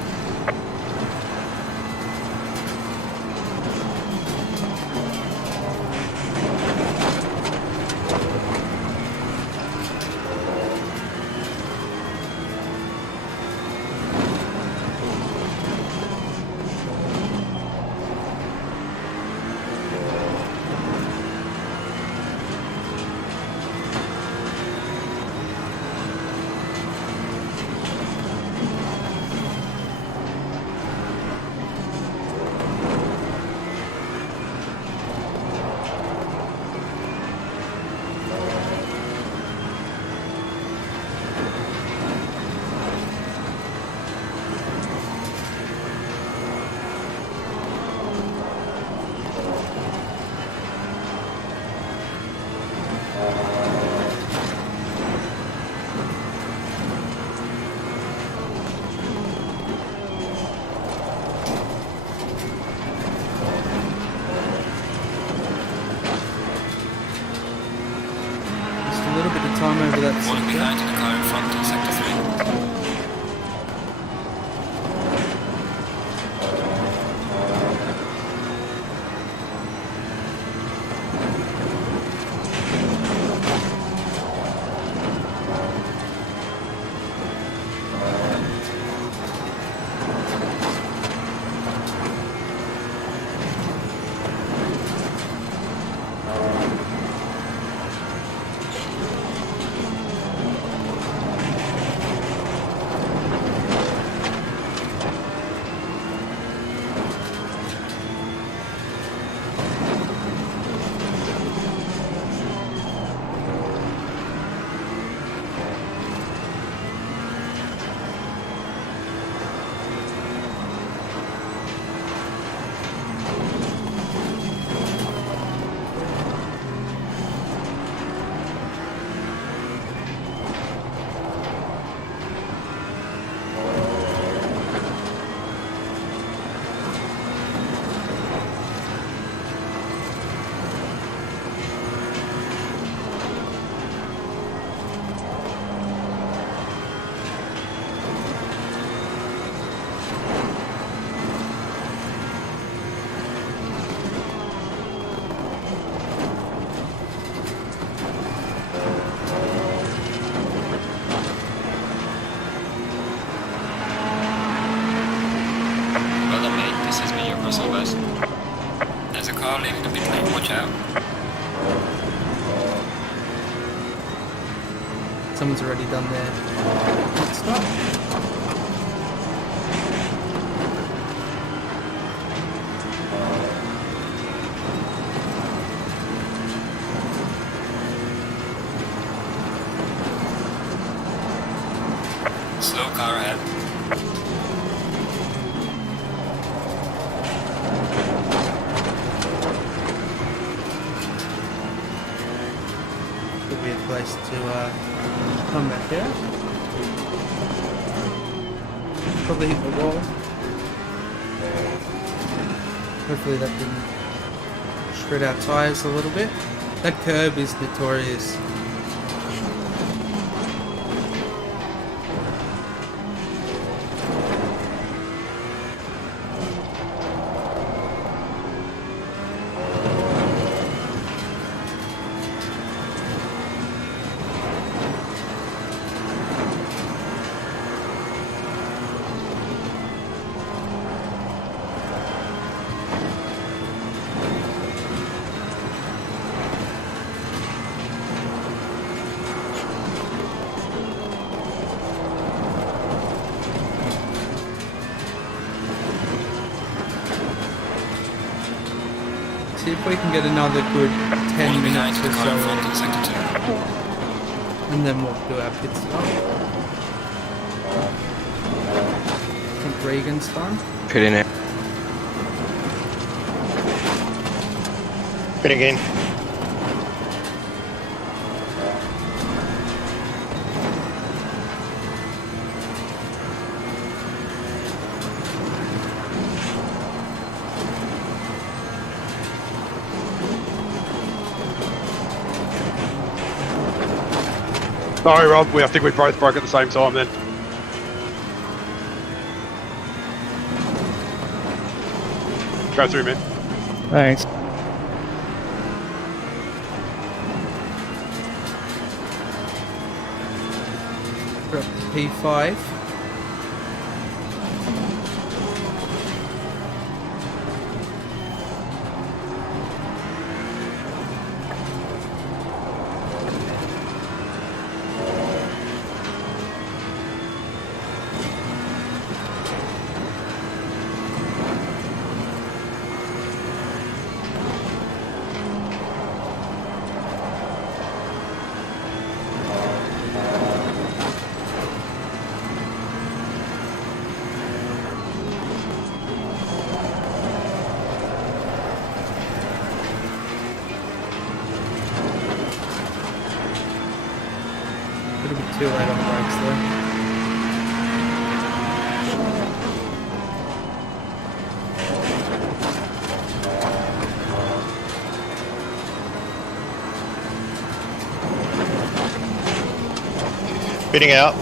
A little bit of time over that Falling behind to the car in front in sector 3. Well done, mate. This has been your personal best. There's a car leaving the pit lane. Watch out. someone's already done their pit stop. Slow car ahead. Could be a place to come back out. Probably hit the wall. Hopefully that didn't shred our tyres a little bit. That curb is notorious. See if we can get another good 10 minutes or so, and then we'll do our pit stop. I think Regan's done. Pit in it. Pit again. Sorry, Rob. I think we both broke at the same time then. Go through, man. Thanks. We're up to P5. Too late on the brakes there. Pitting out.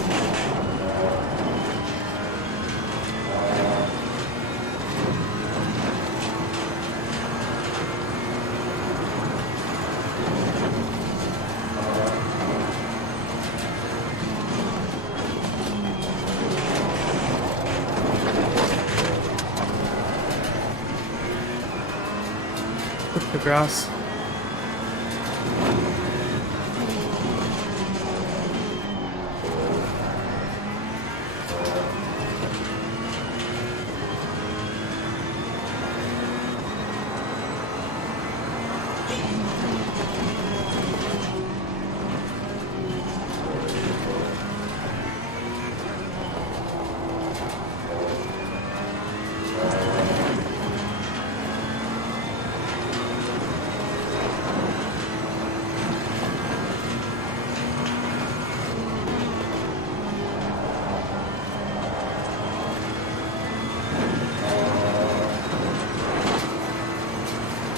Look the grass.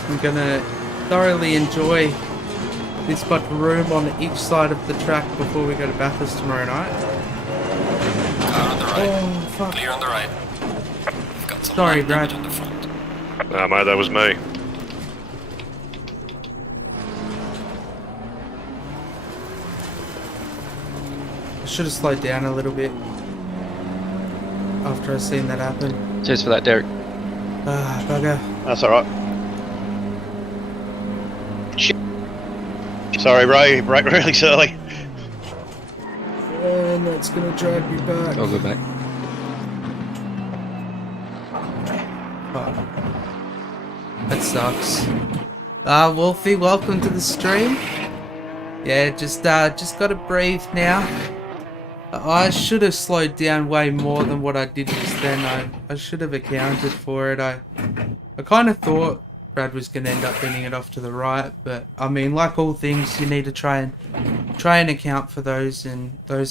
I'm gonna thoroughly enjoy this much room on each side of the track before we go to Bathurst tomorrow night. Car on the right. Oh, fuck. Clear on the right. We've got some Sorry, light Brad. limit on the front. Nah, mate, that was me. I should have slowed down a little bit after I seen that happen. Cheers for that, Derek. Ah, bugger. That's alright. Sorry, Ray, brake really early. and that's going to drag me back. I'll go back. Oh. That sucks. Wolfie, welcome to the stream. Yeah, just gotta breathe now. I should have slowed down way more than what I did just then. I should have accounted for it. I kind of thought Brad was going to end up bending it off to the right, but I mean, like all things, you need to try and account for those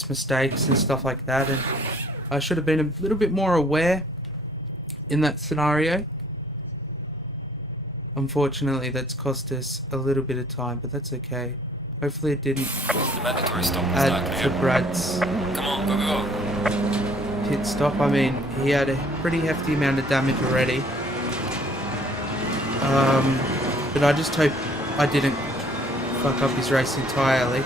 mistakes and stuff like that. And I should have been a little bit more aware in that scenario. Unfortunately, that's cost us a little bit of time, but that's okay. Hopefully it didn't add to Brad's pit stop. I mean, he had a pretty hefty amount of damage already. But I just hope I didn't fuck up his race entirely.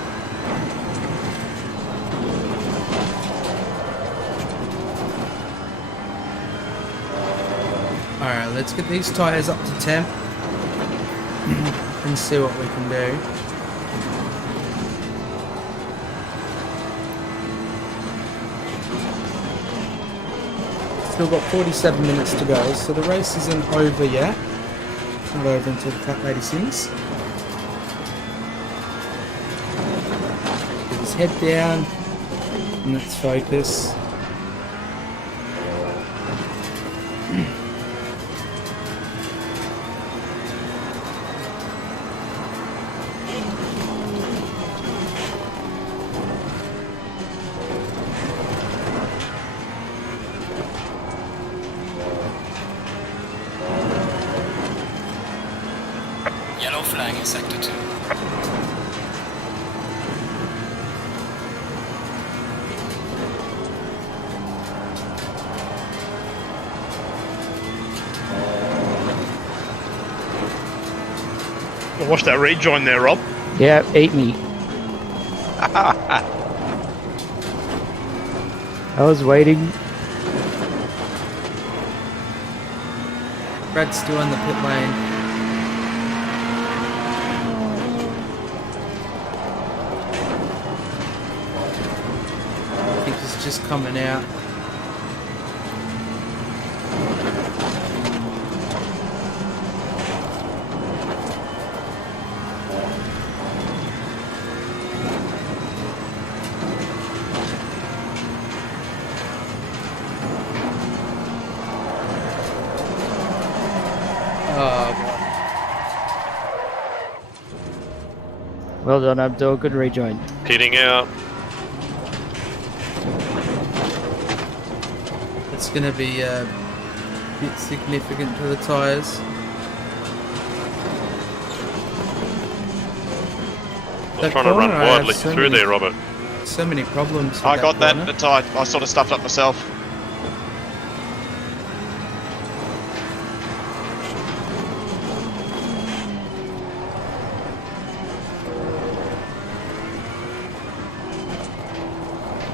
Alright, let's get these tyres up to temp and see what we can do. Still got 47 minutes to go, so the race isn't over yet. It's not over until the Cat Lady sings. Get his head down, and let's focus. Yellow flag in sector 2. Watch that rejoin there, Rob. Yeah, ate me. I was waiting. Brad's still in the pit lane. I think he's just coming out. Well done, Abdul. Good rejoin. Pitting out. It's going to be a bit significant to the tyres. I was trying to run widely through there, Robert. So many problems. I got that, but I sort of stuffed up myself.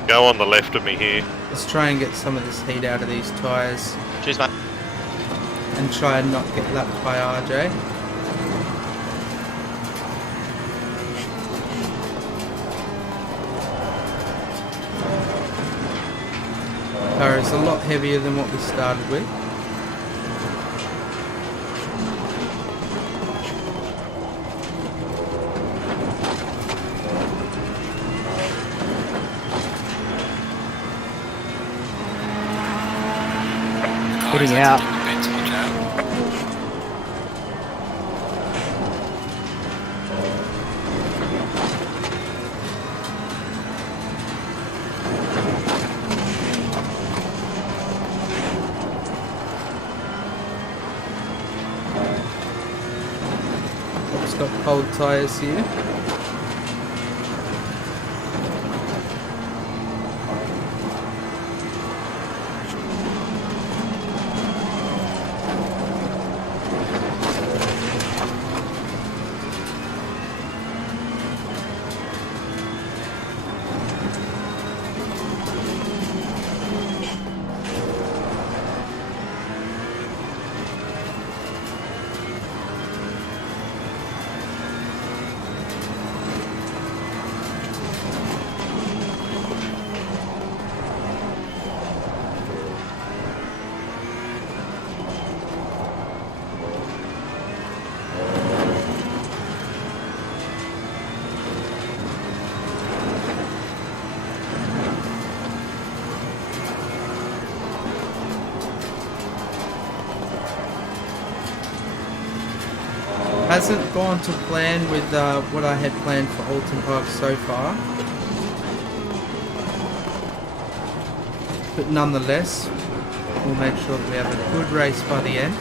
Go on the left of me here. Let's try and get some of this heat out of these tyres. Cheers, mate. And try and not get lapped by RJ. Car is a lot heavier than what we started with. Getting out. Just got cold tyres here. Hasn't gone to plan with what I had planned for Oulton Park so far. But nonetheless, we'll make sure that we have a good race by the end.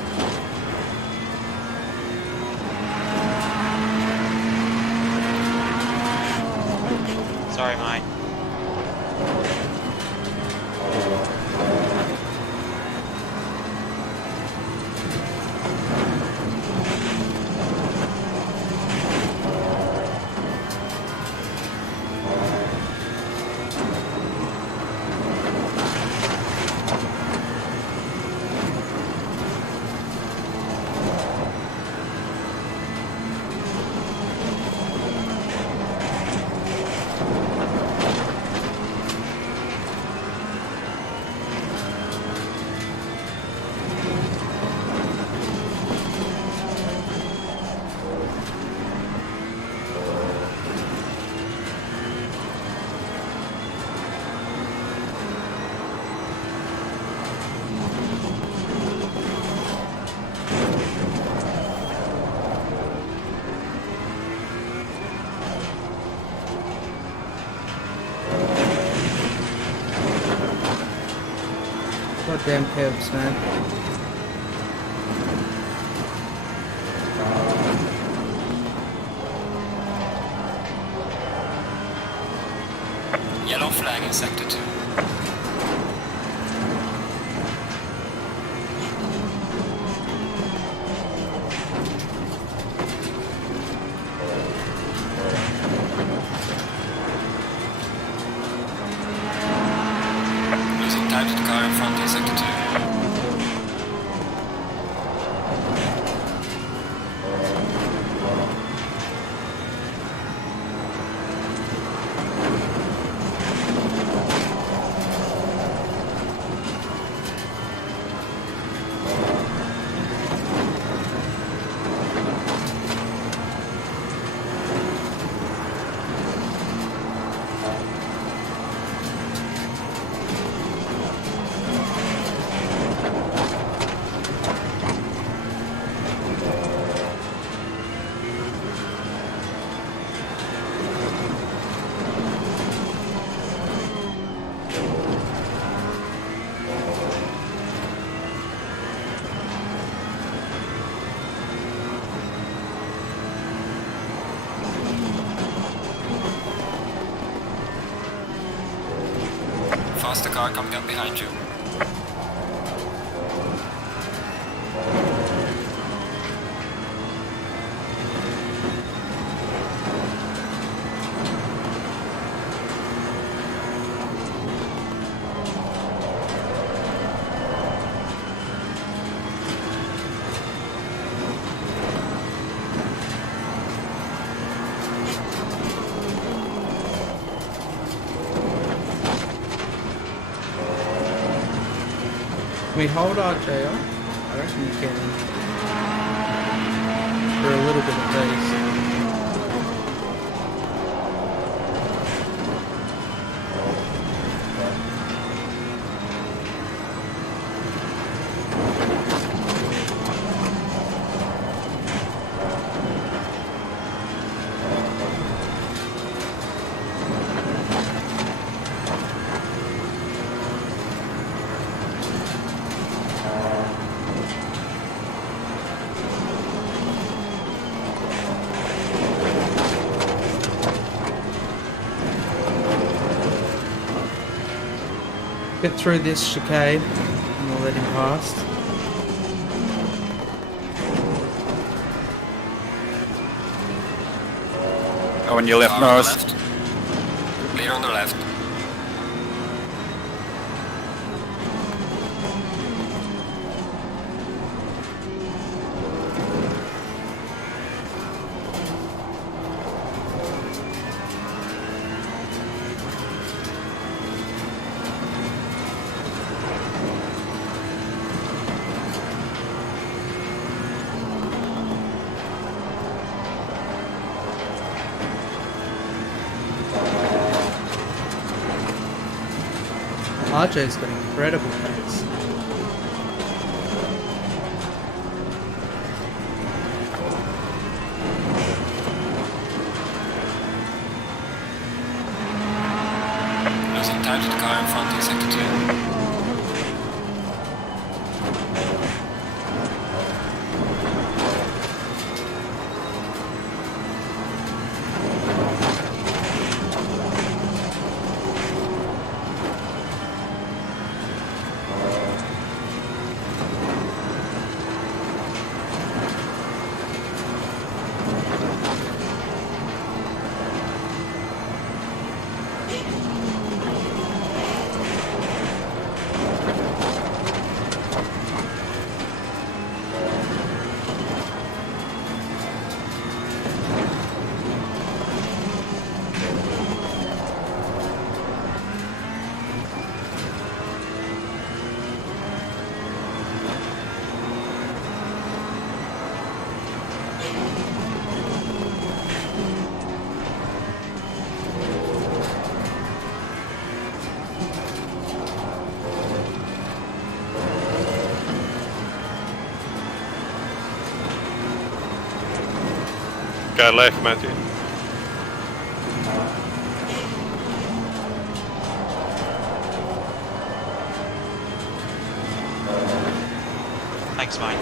Sorry, mate. Goddamn curbs, man. Yellow flag in sector 2. Losing time to the car in front in sector 2. Faster car coming up behind you. We hold RJ off. I reckon we can. For a little bit at least. Get through this chicane and we'll let him past. Oh, on your left, Norris. Clear on the left. RJ's got incredible pace. Losing time to the car in front in sector 2. Go left, Matthew. Thanks, mate.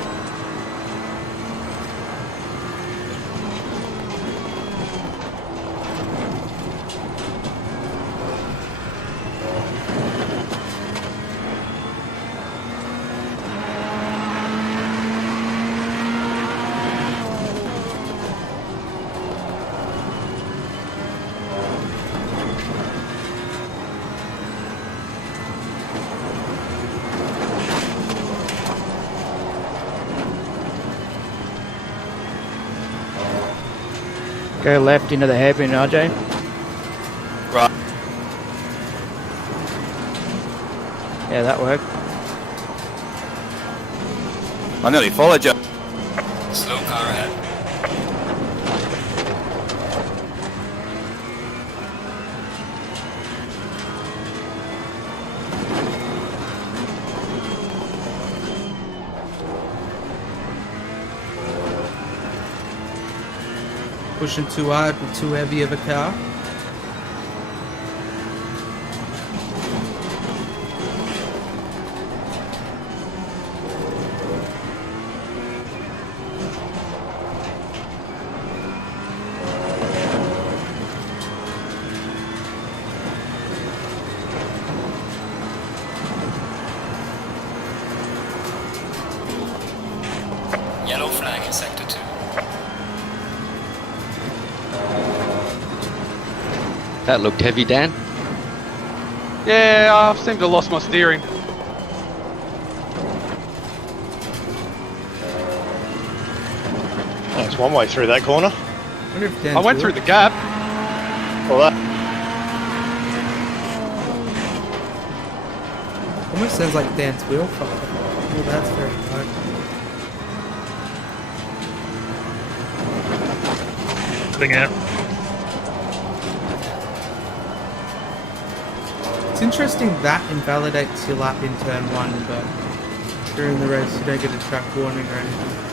Go left into the hairpin, RJ. Right. Yeah, that worked. I nearly followed you. Slow car ahead. Pushing too hard with too heavy of a car. Yellow flag in sector 2. That looked heavy, Dan. Yeah, I seem to have lost my steering. Oh, it's one way through that corner. I went through the gap. Well, that. Almost sounds like Dan's wheel fire. Oh, that's very hard. Thing out. It's interesting that invalidates your lap in turn 1, but during the race you don't get a track warning or anything.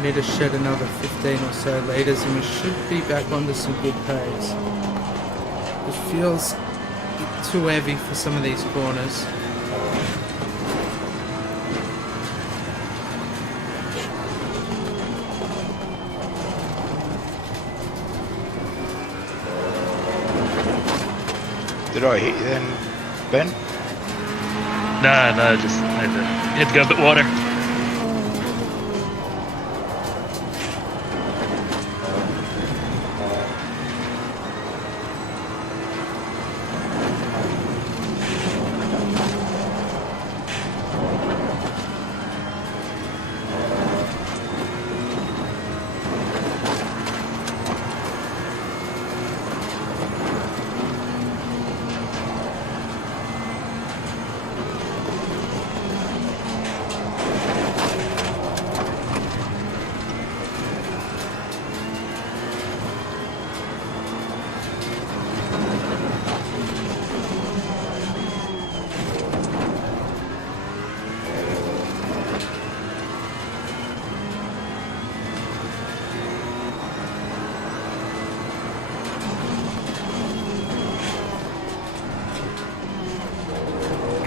Need to shed another 15 or so litres and we should be back onto some good pace. It feels too heavy for some of these corners. Did I hit you then, Ben? No, just had to go a bit wider.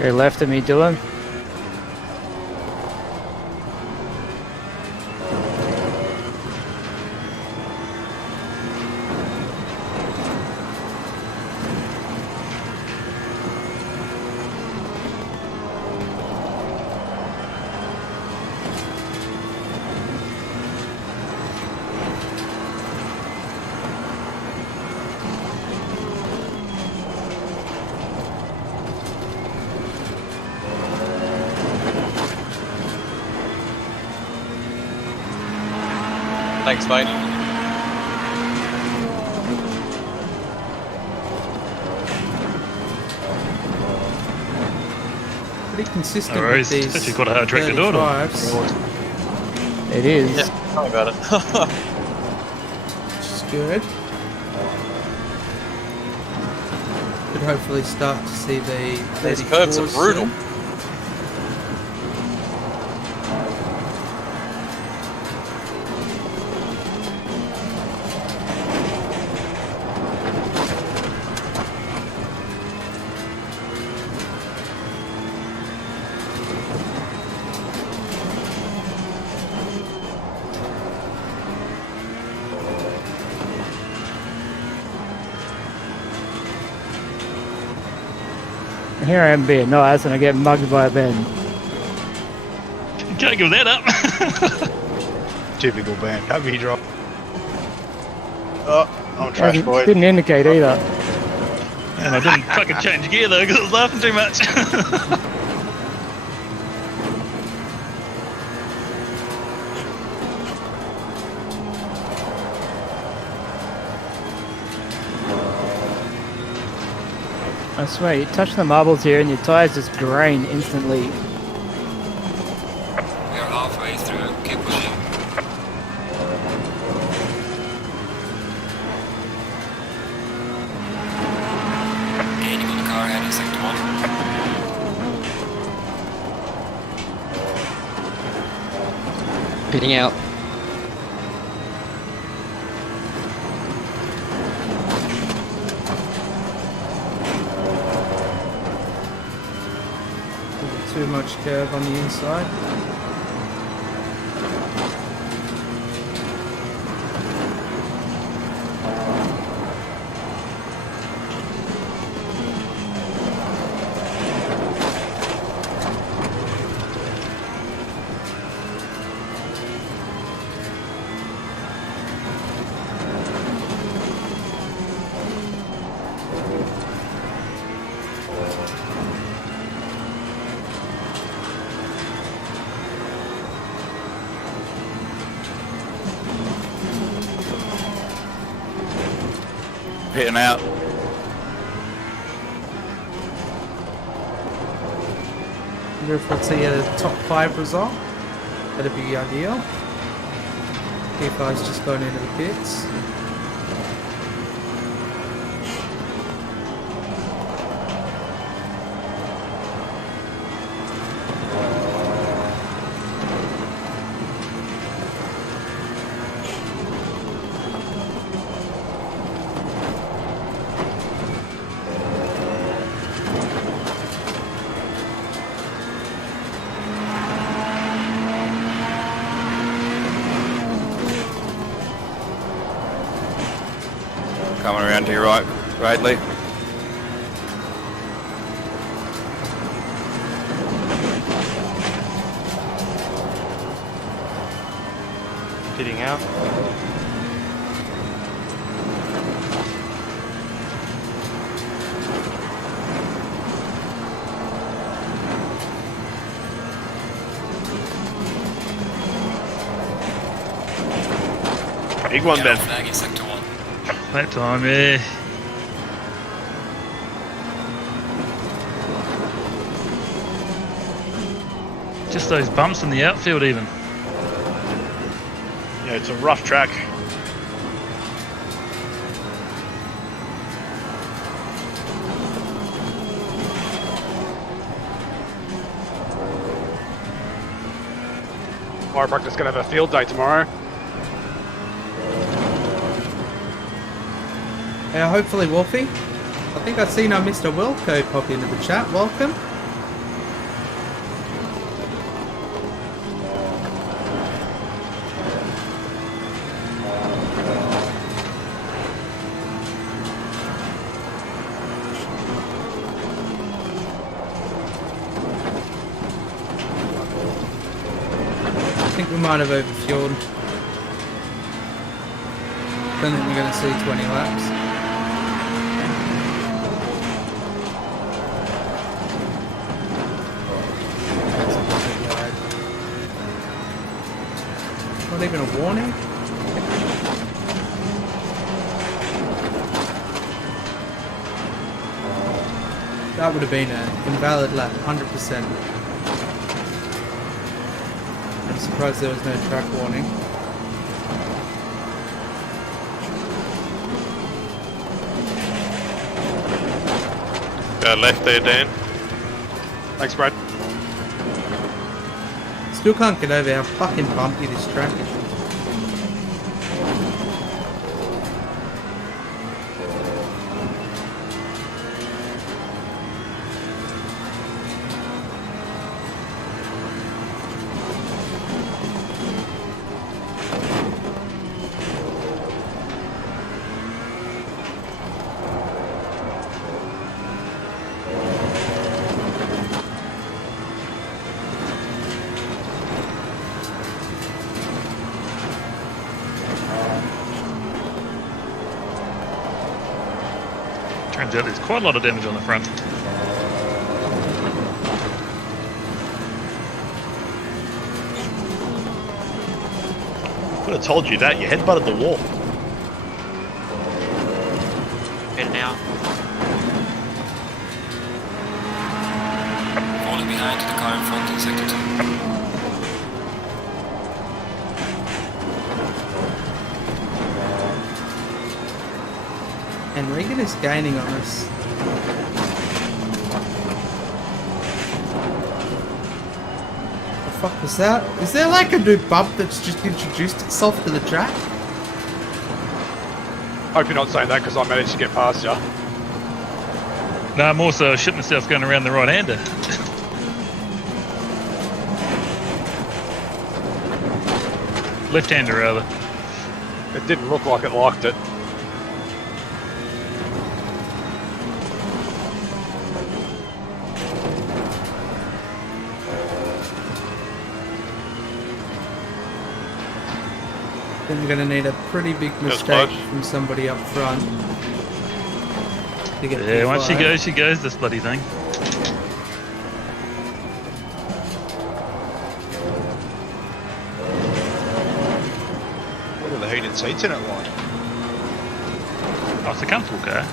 Go left of me, Dylan. Thanks, mate. Pretty consistent No with worries. these If you've got a hard track to do it on. 35s, It is. Yeah, tell me about it. which is good. Could hopefully start to see the 34s These curves are brutal. soon. Here I am being nice and I get mugged by a Ben. Can't give that up. Typical Ben. Hope you drop. Oh, I'm trash Didn't, boy. didn't indicate either. And I didn't fucking change gear though because I was laughing too much. I swear, you touch the marbles here and your tyres just drain instantly. We are halfway through. Keep pushing. Gaining on the car heading sector 1. Pitting out. Too much curve on the inside. Pitting out. Wonder if we'll see a top 5 result. That'd be ideal. P5's just going into the pits. Coming around to your right, Bradley. Pitting out. Big one, Ben. Flagging sector 1. That time, yeah. Just those bumps in the outfield even. Yeah, it's a rough track. Fire practice going to have a field day tomorrow. Hopefully, Wolfie. I think I've seen our Mr. Wilco pop into the chat. Welcome. kind of overfueled. Don't think we're going to see 20 laps. That's a bit wide. Not even a warning? That would have been an invalid lap, 100%. I'm surprised there was no track warning. Go left there, Dan. Thanks, Brad. Still can't get over how fucking bumpy this track is. Turns out there's quite a lot of damage on the front. Could have told you that. You headbutted the wall. Heading out. Falling behind the car in front in sector 2. And Regan is gaining on us. The fuck was that? Is there like a new bump that's just introduced itself to the track? Hope you're not saying that because I managed to get past you. No, I'm also shitting myself going around the right-hander. Left-hander, rather. It didn't look like it liked it. Then we're going to need a pretty big mistake from somebody up front to get Yeah, once she goes, this bloody thing. What are the heated seats in it like? Oh, it's a comfortable car.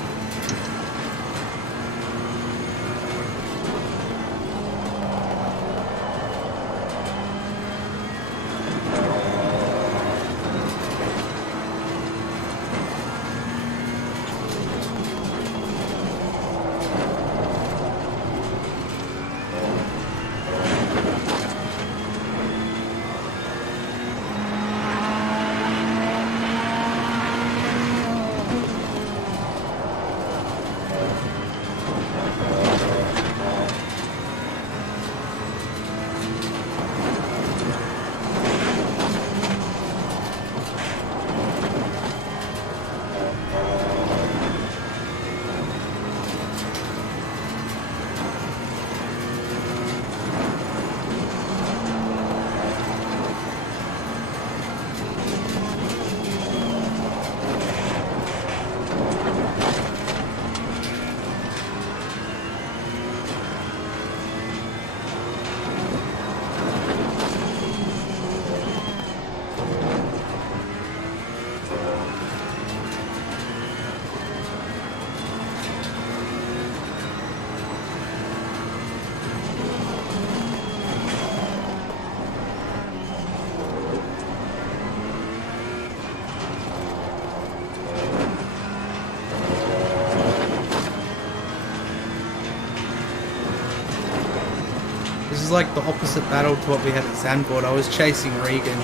This is like the opposite battle to what we had at Sandboard. I was chasing Regan.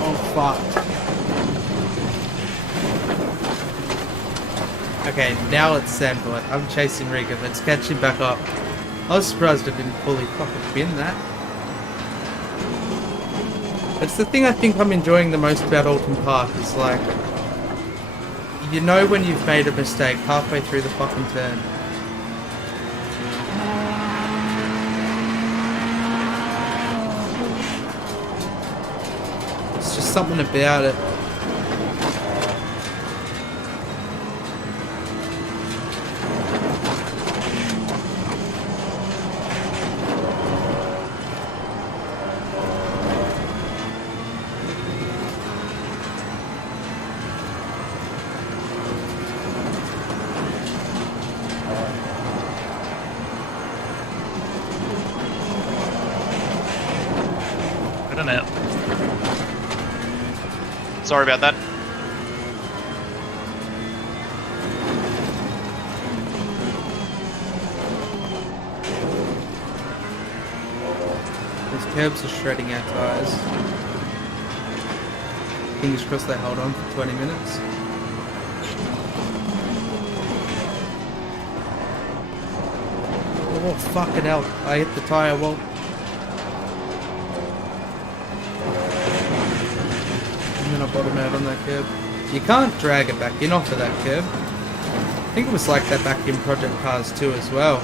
Oh fuck. Okay, now it's Sandboard. I'm chasing Regan. Let's catch him back up. I was surprised I didn't fully fucking win that. It's the thing I think I'm enjoying the most about Oulton Park is like, you know when you've made a mistake halfway through the fucking turn. something about it. Out. Sorry about that. These curbs are shredding our tyres. Fingers crossed they hold on for 20 minutes. Oh fucking hell, I hit the tyre wall. And then I bottom out on that curb. You can't drag it back in off of that curb. I think it was like that back in Project Cars 2 as well.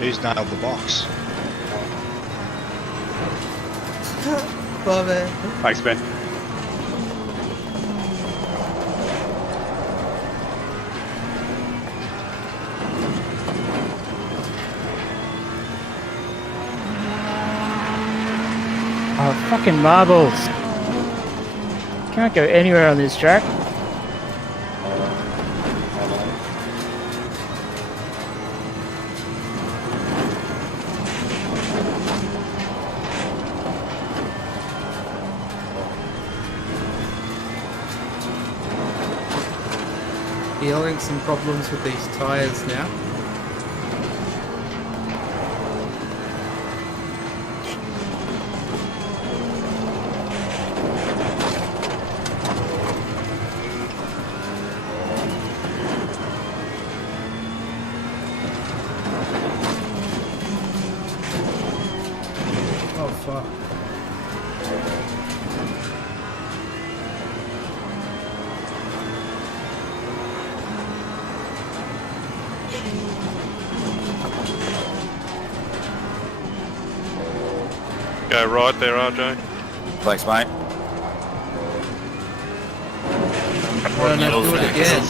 Who's nailed the box? Love it. Thanks, Ben. Oh, fucking marbles. Can't go anywhere on this track. You're having some problems with these tyres now. Oh fuck. Go right there, RJ. Thanks, mate. I don't have to do it again.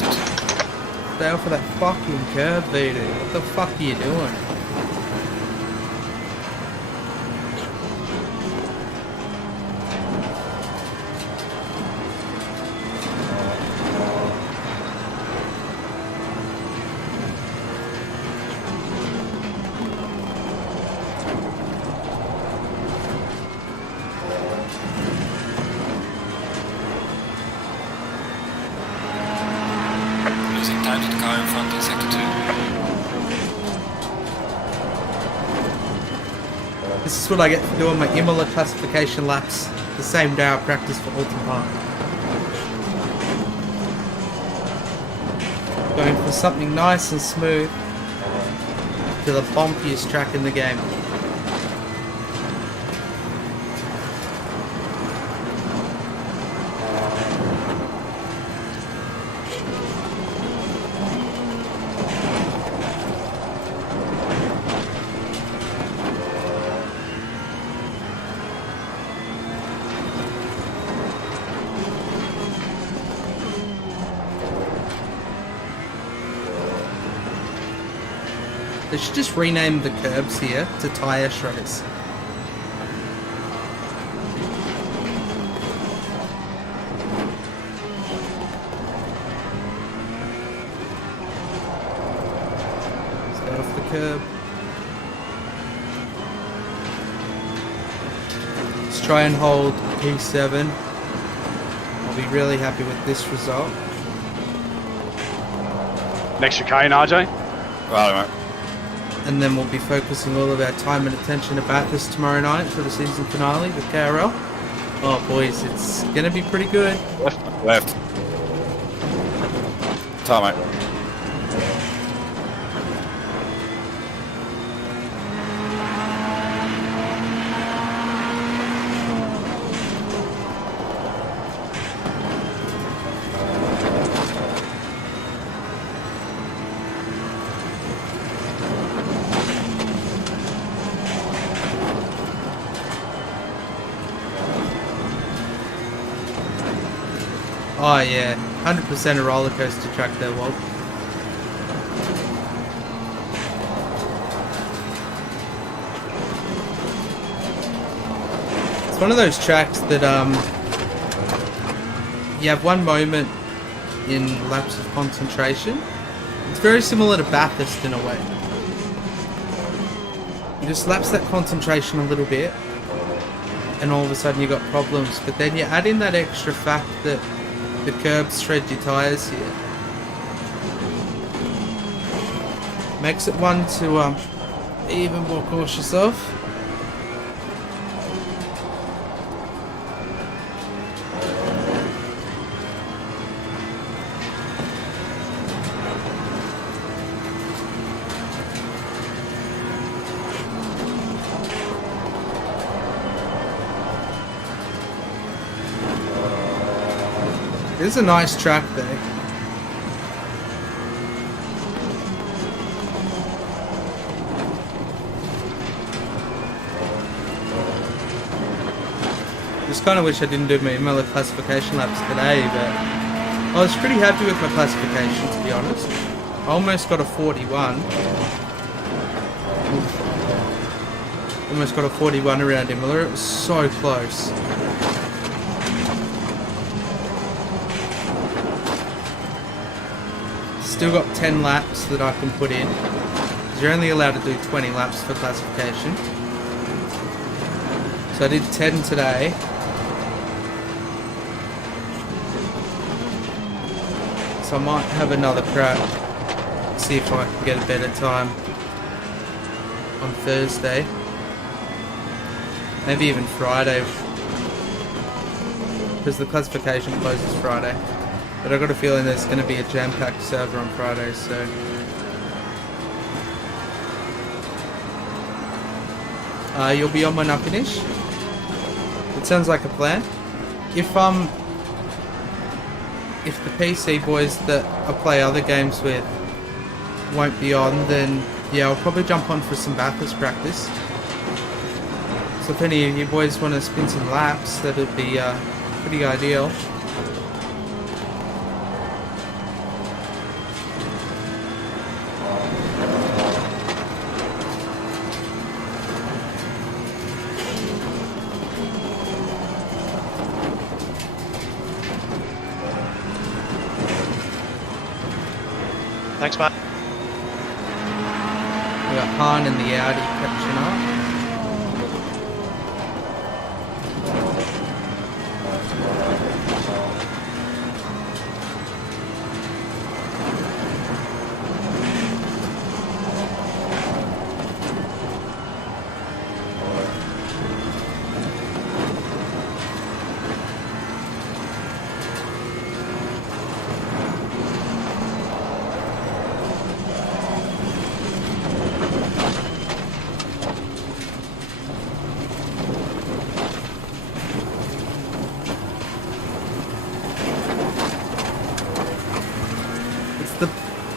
Stay off of that fucking curb, Voodoo. What the fuck are you doing? Losing time to the car in front in sector 2. This is what I get for doing my Imola classification laps the same day I practice for Oulton Park. Going for something nice and smooth to the bumpiest track in the game. They should just rename the curbs here to tyre shredders. Stay off the curb. Let's try and hold P7. I'll be really happy with this result. Next chicane, RJ. Right, mate. And then we'll be focusing all of our time and attention to Bathurst tomorrow night for the season finale with KRL. Oh boys, it's gonna be pretty good. Left. Time, mate. Oh yeah, 100% a roller coaster track there, Walt. It's one of those tracks that you have one moment in lapse of concentration. It's very similar to Bathurst in a way. You just lapse that concentration a little bit and all of a sudden you got problems, but then you add in that extra fact that the curbs shred your tyres here. Makes it one to be even more cautious of. It's a nice track there. Just kind of wish I didn't do my Miller classification laps today, but I was pretty happy with my classification, to be honest. I almost got a 41. Almost got a 41 around Imola. It was so close. Still got 10 laps that I can put in. You're only allowed to do 20 laps for classification. So I did 10 today. So I might have another crack. See if I can get a better time on Thursday. Maybe even Friday. Because the classification closes Friday. But I've got a feeling there's going to be a jam-packed server on Friday, so... you'll be on when I finish? It sounds like a plan. If the PC boys that I play other games with won't be on, then yeah, I'll probably jump on for some Bathurst practice. So if any of you boys want to spin some laps, that would be pretty ideal. Thanks, Matt. We got Han and the Audi catching up.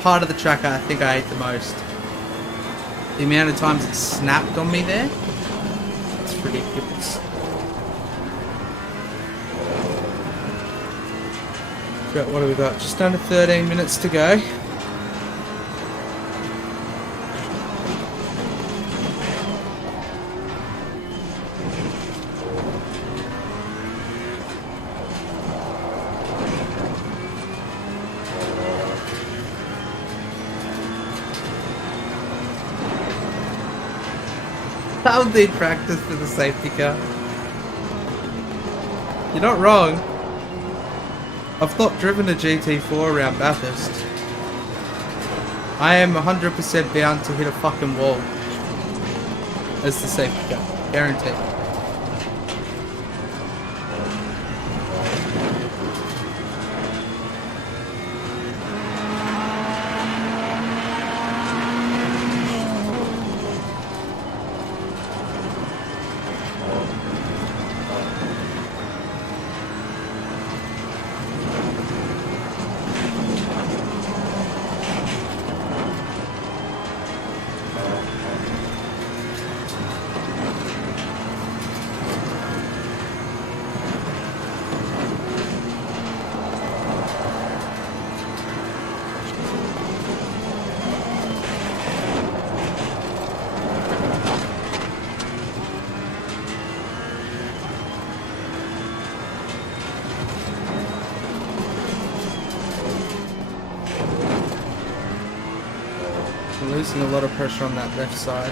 Part of the track I think I hate the most. The amount of times it snapped on me there, it's ridiculous. But what do we got? Just under 13 minutes to go. How did practice for the safety car? You're not wrong. I've not driven a GT4 around Bathurst. I am 100% bound to hit a fucking wall as the safety car. Guaranteed. losing a lot of pressure on that left side.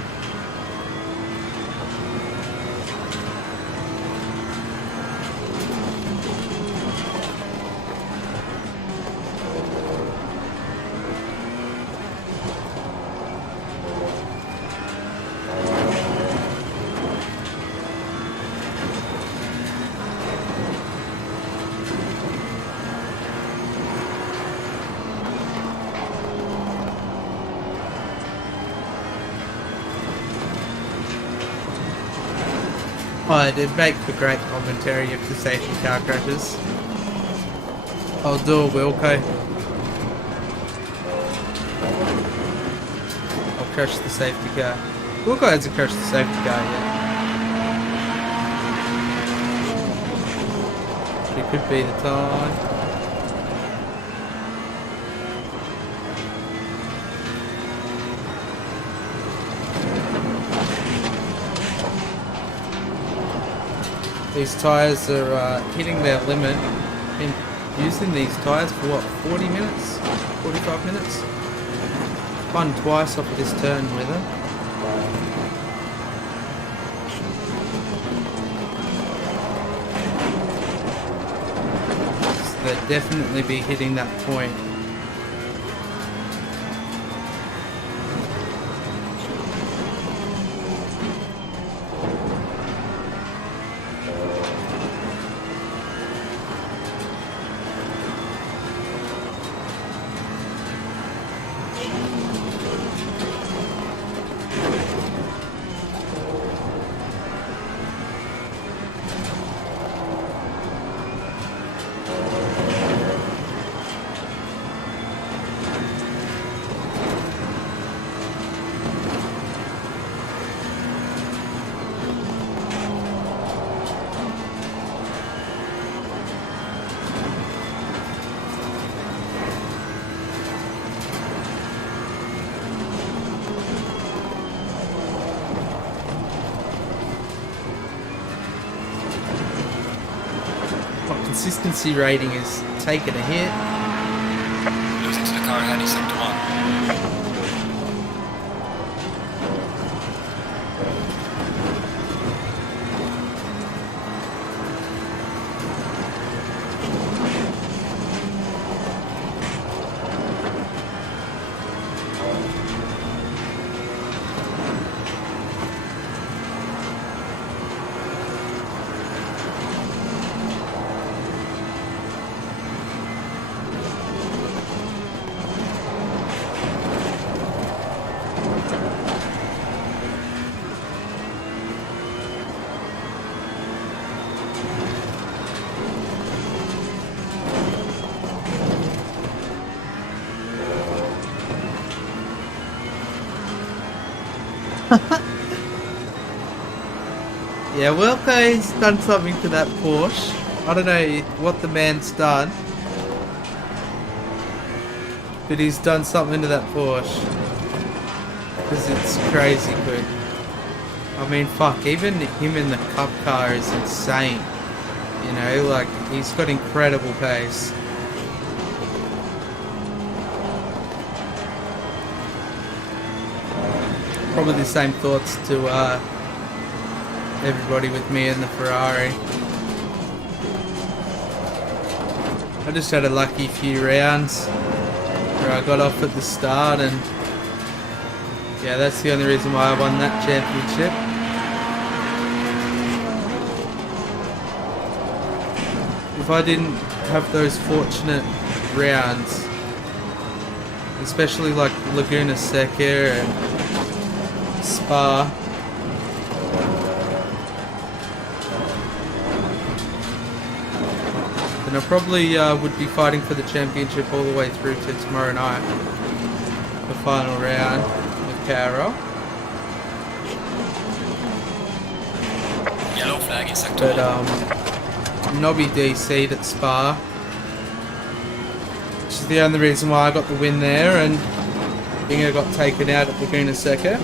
Oh, it'd make for great commentary if the safety car crashes. I'll do a Wilco. I'll crash the safety car. Wilco hasn't crashed the safety car yet. But it could be the time. These tyres are hitting their limit. Been using these tyres for what, 40 minutes? 45 minutes? Spun twice off of this turn with them. So they'll definitely be hitting that point. Consistency rating is taking a hit. Losing to the car ahead, he's sector 1. Yeah, Wilco's done something to that Porsche. I don't know what the man's done, but he's done something to that Porsche. Because it's crazy quick. I mean, fuck, even him in the cup car is insane. You know, like, he's got incredible pace. Probably the same thoughts to everybody with me in the Ferrari. I just had a lucky few rounds where I got off at the start, and yeah, that's the only reason why I won that championship. If I didn't have those fortunate rounds, especially like Laguna Seca and Spa, then I probably would be fighting for the championship all the way through to tomorrow night, the final round with Carol. Yellow flag in sector 1. Nobby DC'd at Spa, which is the only reason why I got the win there, and Bingo got taken out at Laguna Seca.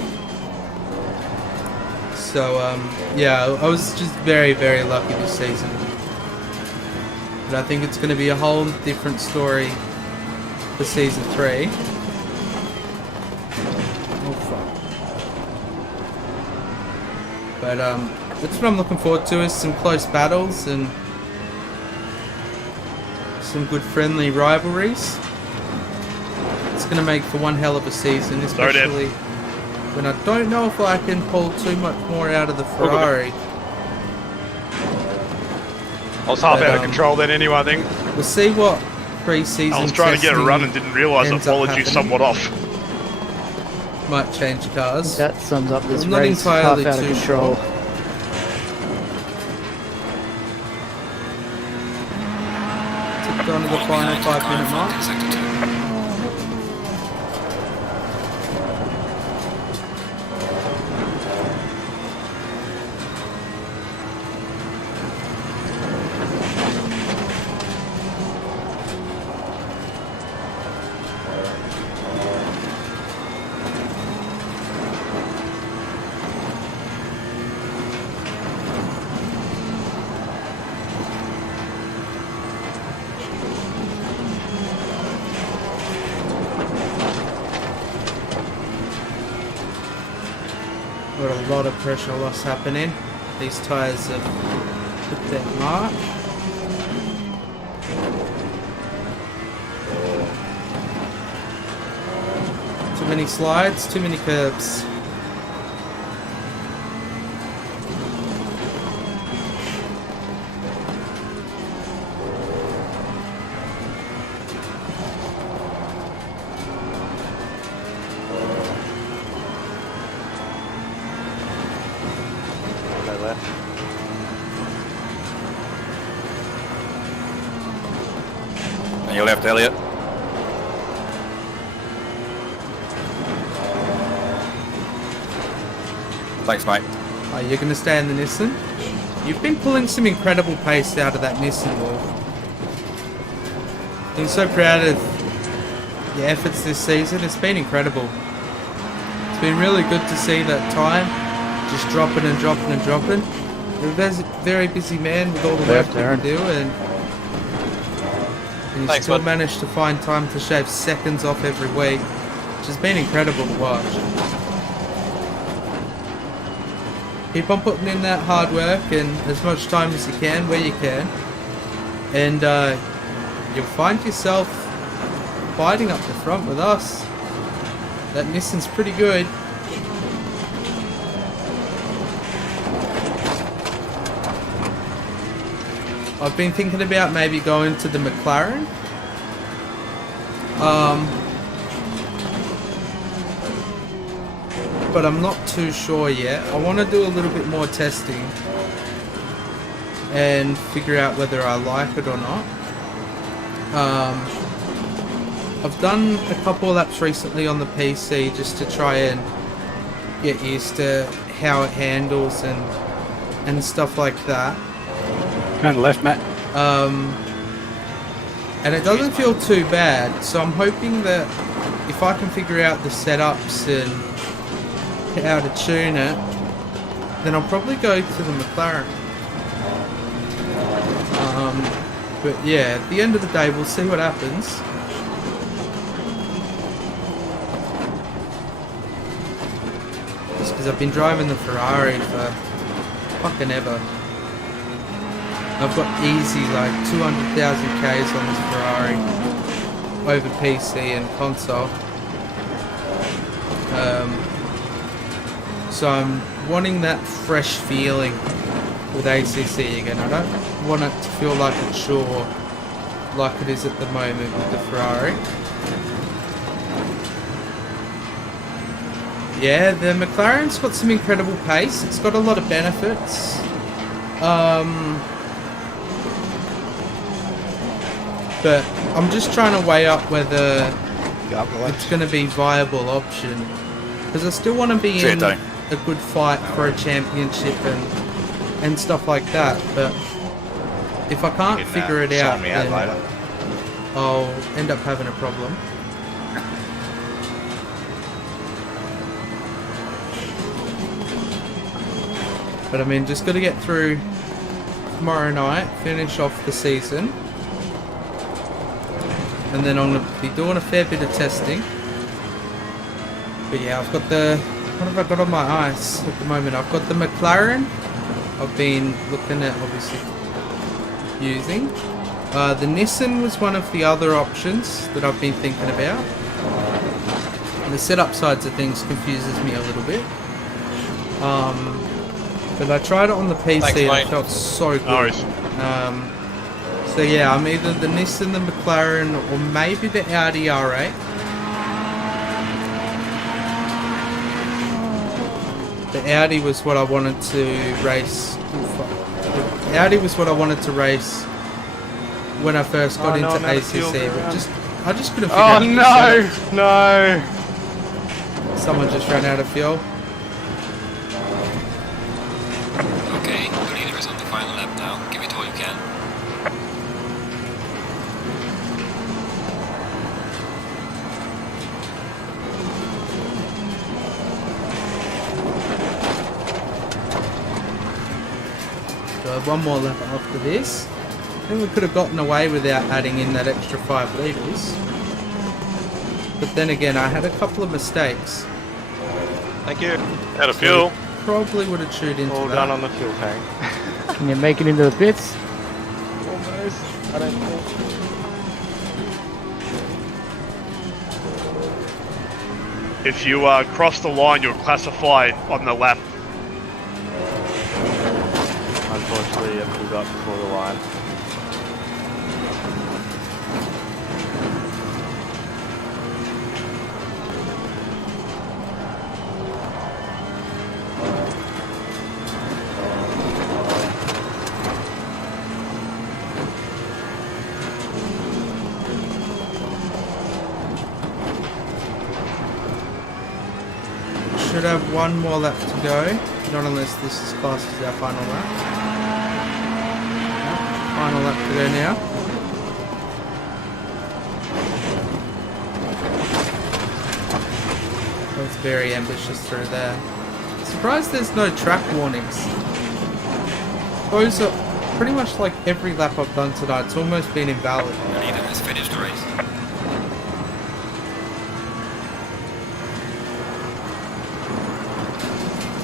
So yeah, I was just very, very lucky this season. But I think it's going to be a whole different story for Season 3. But that's what I'm looking forward to, is some close battles and some good friendly rivalries. It's going to make for one hell of a season, especially when I don't know if I can pull too much more out of the Ferrari. I was half out of control then anyway, I think. We'll see what pre-season I was trying to get a run and didn't realise I followed you somewhat off. Might change cars. That sums up this I'm not race. entirely Half out of too control. sure. Tipped on to the final 5-minute mark. Got a lot of pressure loss happening. These tyres have hit their mark. Too many slides, too many curbs. On your left, Elliot. Thanks, mate. Oh, you're going to stay in the Nissan? You've been pulling some incredible pace out of that Nissan, Wolf. I'm so proud of your efforts this season. It's been incredible. It's been really good to see that time just dropping and dropping and dropping. You're a very busy man with all the work that you do, and you still managed to find time to shave seconds off every week, which has been incredible to watch. Keep on putting in that hard work and as much time as you can, where you can, and you'll find yourself fighting up the front with us. That Nissan's pretty good. I've been thinking about maybe going to the McLaren. But I'm not too sure yet. I want to do a little bit more testing and figure out whether I like it or not. I've done a couple of laps recently on the PC just to try and get used to how it handles and stuff like that. Going left, Matt. And it doesn't feel too bad, so I'm hoping that if I can figure out the setups and how to tune it, then I'll probably go to the McLaren. But yeah, at the end of the day, we'll see what happens. Just because I've been driving the Ferrari for fucking ever. I've got easy like 200,000 Ks on this Ferrari over PC and console. So I'm wanting that fresh feeling with ACC again. I don't want it to feel like a chore like it is at the moment with the Ferrari. Yeah, the McLaren's got some incredible pace. It's got a lot of benefits. But I'm just trying to weigh up whether it's going to be a viable option. Because I still want to be in a good fight for a championship and stuff like that. But if I can't figure it out, then I'll end up having a problem. But I mean, just got to get through tomorrow night, finish off the season. And then I'm going to be doing a fair bit of testing. But yeah, I've got the What have I got on my ice at the moment? I've got the McLaren. I've been looking at obviously using. The Nissan was one of the other options that I've been thinking about. And the setup sides of things confuses me a little bit. But I tried it on the PC. Thanks, and mate. it felt so good. Nice. So yeah, I'm either the Nissan, the McLaren, or maybe the Audi R8. The Audi was what I wanted to race. The Audi was what I wanted to race when I first got into ACC. But I just couldn't figure out. Oh no! Someone just ran out of fuel. Okay, the leader is on the final lap now. Give it all you can. So I have one more lap after this. I think we could have gotten away without adding in that extra 5 litres. But then again, I had a couple of mistakes. Thank you. Out of fuel. Probably would have chewed into All that. done on the fuel tank. Can you make it into the pits? Almost. I don't think. If you cross the line, you're classified on the lap. Unfortunately, I pulled up before the line. Should have one more lap to go. Not unless this is classed as our final lap. No, final lap to go now. That was very ambitious through there. Surprised there's no track warnings. Those are pretty much like every lap I've done tonight. It's almost been invalid. The leader has finished the race.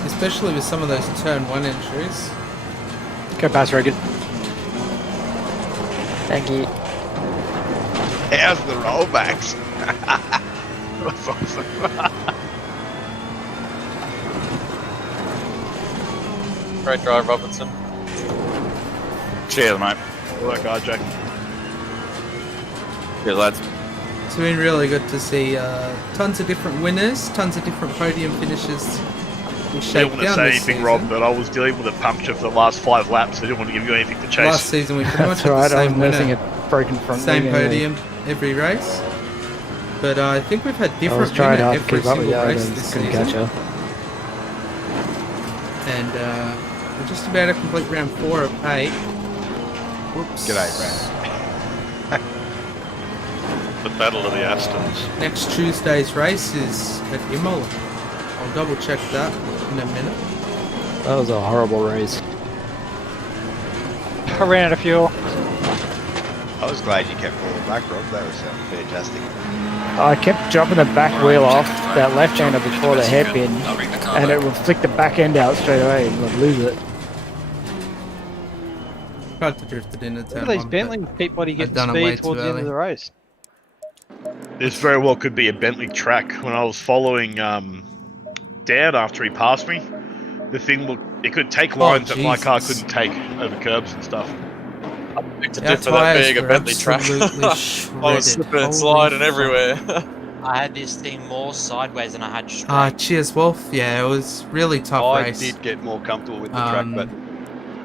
Especially with some of those turn 1 entries. Go past Regan. Thank you. How's the rollbacks? That's awesome. Great drive, Robinson. Cheers, mate. Good work, RJ. Cheers, lads. It's been really good to see tons of different winners, tons of different podium finishes. I didn't want to say anything, Rob, but I was dealing with a puncture for the last 5 laps. I didn't want to give you anything to chase. Last season we pretty much That's had right, the I was same nursing winner, a broken front same wing anyway. podium every race. But I think we've had I was different trying winner hard to every keep up with single you, race and this couldn't season. catch you. And we're just about to complete round 4 of 8. Whoops. G'day, Brad. The Battle of the Astons. Next Tuesday's race is at Imola. I'll double check that in a minute. That was a horrible race. I ran out of fuel. I was glad you kept falling back, Rob. That was fantastic. I kept dropping the back wheel off that left-hander before the hairpin, and it would flick the back end out straight away and would lose it. Tried to drift it in a turn Look at these 1, Bentleys keep body getting done it way speed too towards the end early. of the race. This very well could be a Bentley track. When I was following Dad after he passed me, the thing looked, it could take lines that my car couldn't take over curbs and stuff. Big to differ that big a Bentley track. I was slipping and sliding everywhere. I had this thing more sideways than I had straight. Cheers, Wolf. Yeah, it was really tough I race. did get more comfortable with the track, but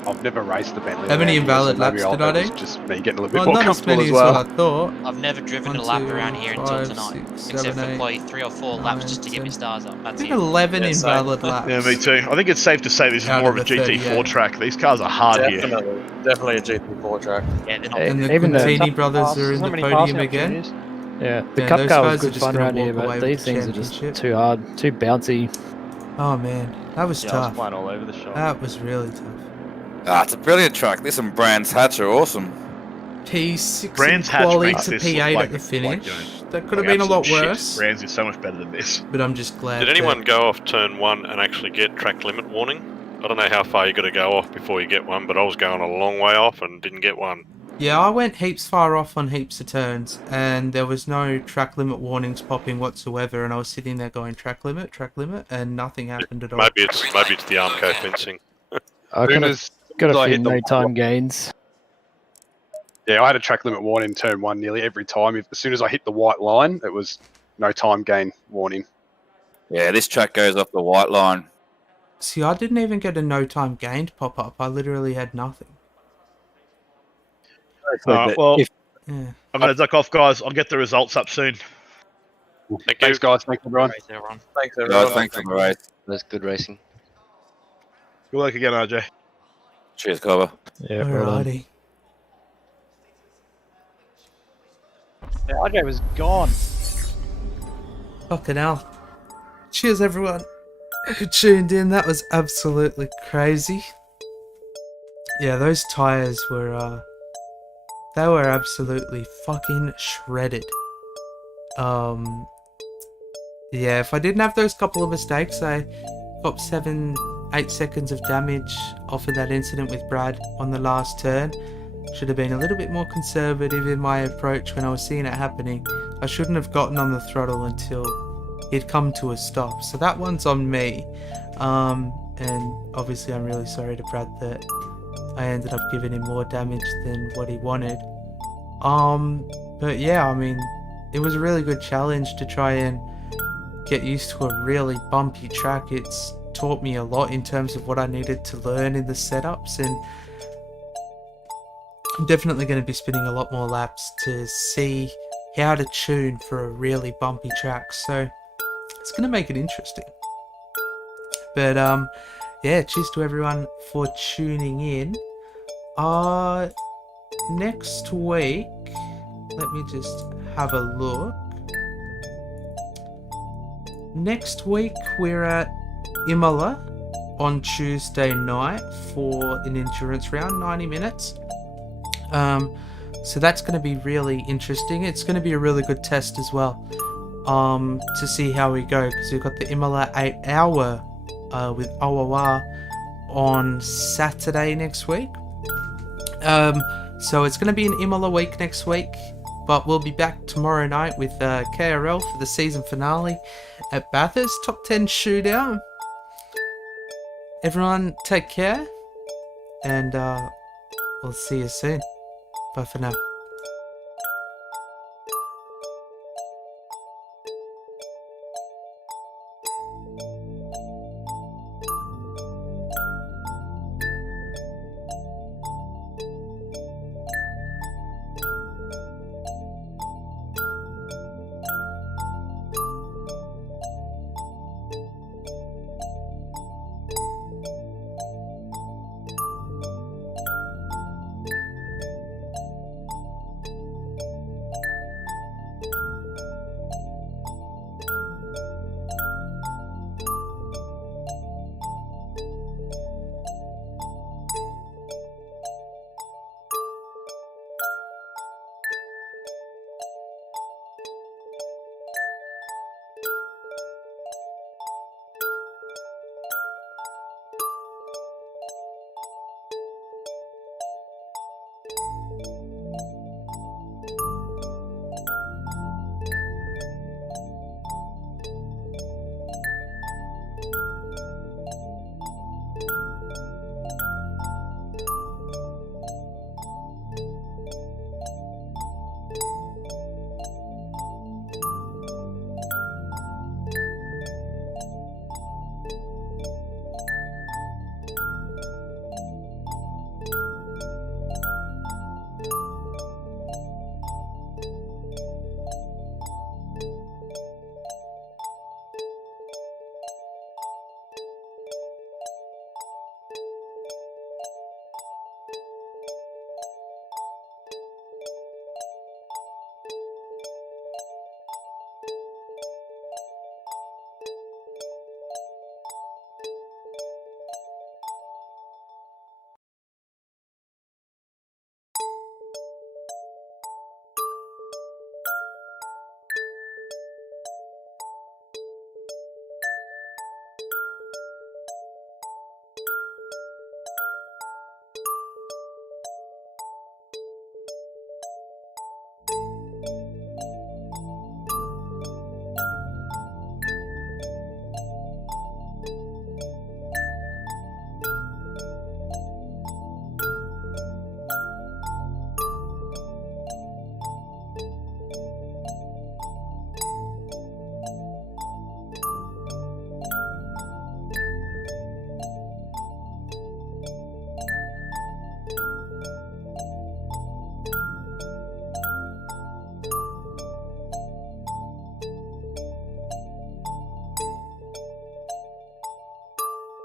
I've never raced the Bentley. How many around here, invalid so maybe laps did I do? It's just me getting a little bit Well, more not as comfortable many as as well. what I thought. I've never driven 1, a lap 2, around here until 5, tonight, 6, except 7, for 8, probably 3 or 4 laps just to get my stars up. I That's think it. 11 Yeah, same. invalid laps. Yeah, me too. I think it's safe to say this is Out more of of a the GT4 38. track. These cars are hard here. Definitely a GT4 track. Yeah, they're not. And the Even the Contini tough brothers passes, are in not the many podium passing again. opportunities. Yeah, the Man, cup those car was guys are good just fun gonna around here, walk away but with these the things are just championship. too hard, too bouncy. Oh man, that was Yeah, I was tough. flying all over the shop. That was really tough. Ah, it's a brilliant track. This and Brands Hatch are awesome. P6 Brands in Hatch quali makes to this P8 look like at the it's finish. like, That could have been a lot worse. Brands is so much better than this. But I'm just glad. Did anyone go off turn 1 and actually get track limit warning? I don't know how far you got to go off before you get one, but I was going a long way off and didn't get one. Yeah, I went heaps far off on heaps of turns, and there was no track limit warnings popping whatsoever, and I was sitting there going track limit, and nothing happened at all. Maybe it's the Armco fencing. I got a few no time gains. Yeah, I had a track limit warning in turn 1 nearly every time. As soon as I hit the white line, it was no time gain warning. Yeah, this track goes off the white line. See, I didn't even get a no time gained pop up. I literally had nothing. Well, yeah. I'm going to duck off, guys. I'll get the results up soon. Thanks, guys. Thanks, everyone. Thanks, everyone. Thanks for the race. That's good racing. Good luck again, RJ. Cheers, Cover. Yeah, alrighty. Yeah, RJ was gone. Fucking hell. Cheers, everyone who tuned in. That was absolutely crazy. Yeah, those tires were, they were absolutely fucking shredded. Yeah, if I didn't have those couple of mistakes, I got 7-8 seconds of damage off of that incident with Brad on the last turn. Should have been a little bit more conservative in my approach when I was seeing it happening. I shouldn't have gotten on the throttle until it come to a stop. So that one's on me. And obviously I'm really sorry to Brad that I ended up giving him more damage than what he wanted. But yeah, I mean, it was a really good challenge to try and get used to a really bumpy track. It's taught me a lot in terms of what I needed to learn in the setups, and I'm definitely going to be spinning a lot more laps to see how to tune for a really bumpy track, so it's going to make it interesting. But yeah, cheers to everyone for tuning in. Next week, let me just have a look. Next week we're at Imola on Tuesday night for an endurance round, 90 minutes. So that's going to be really interesting. It's going to be a really good test as well, to see how we go, because we've got the Imola 8-hour with Owawa on Saturday next week. So it's going to be an Imola week next week, but we'll be back tomorrow night with KRL for the season finale at Bathurst, top 10 shootout. Everyone take care, and we'll see you soon. Bye for now.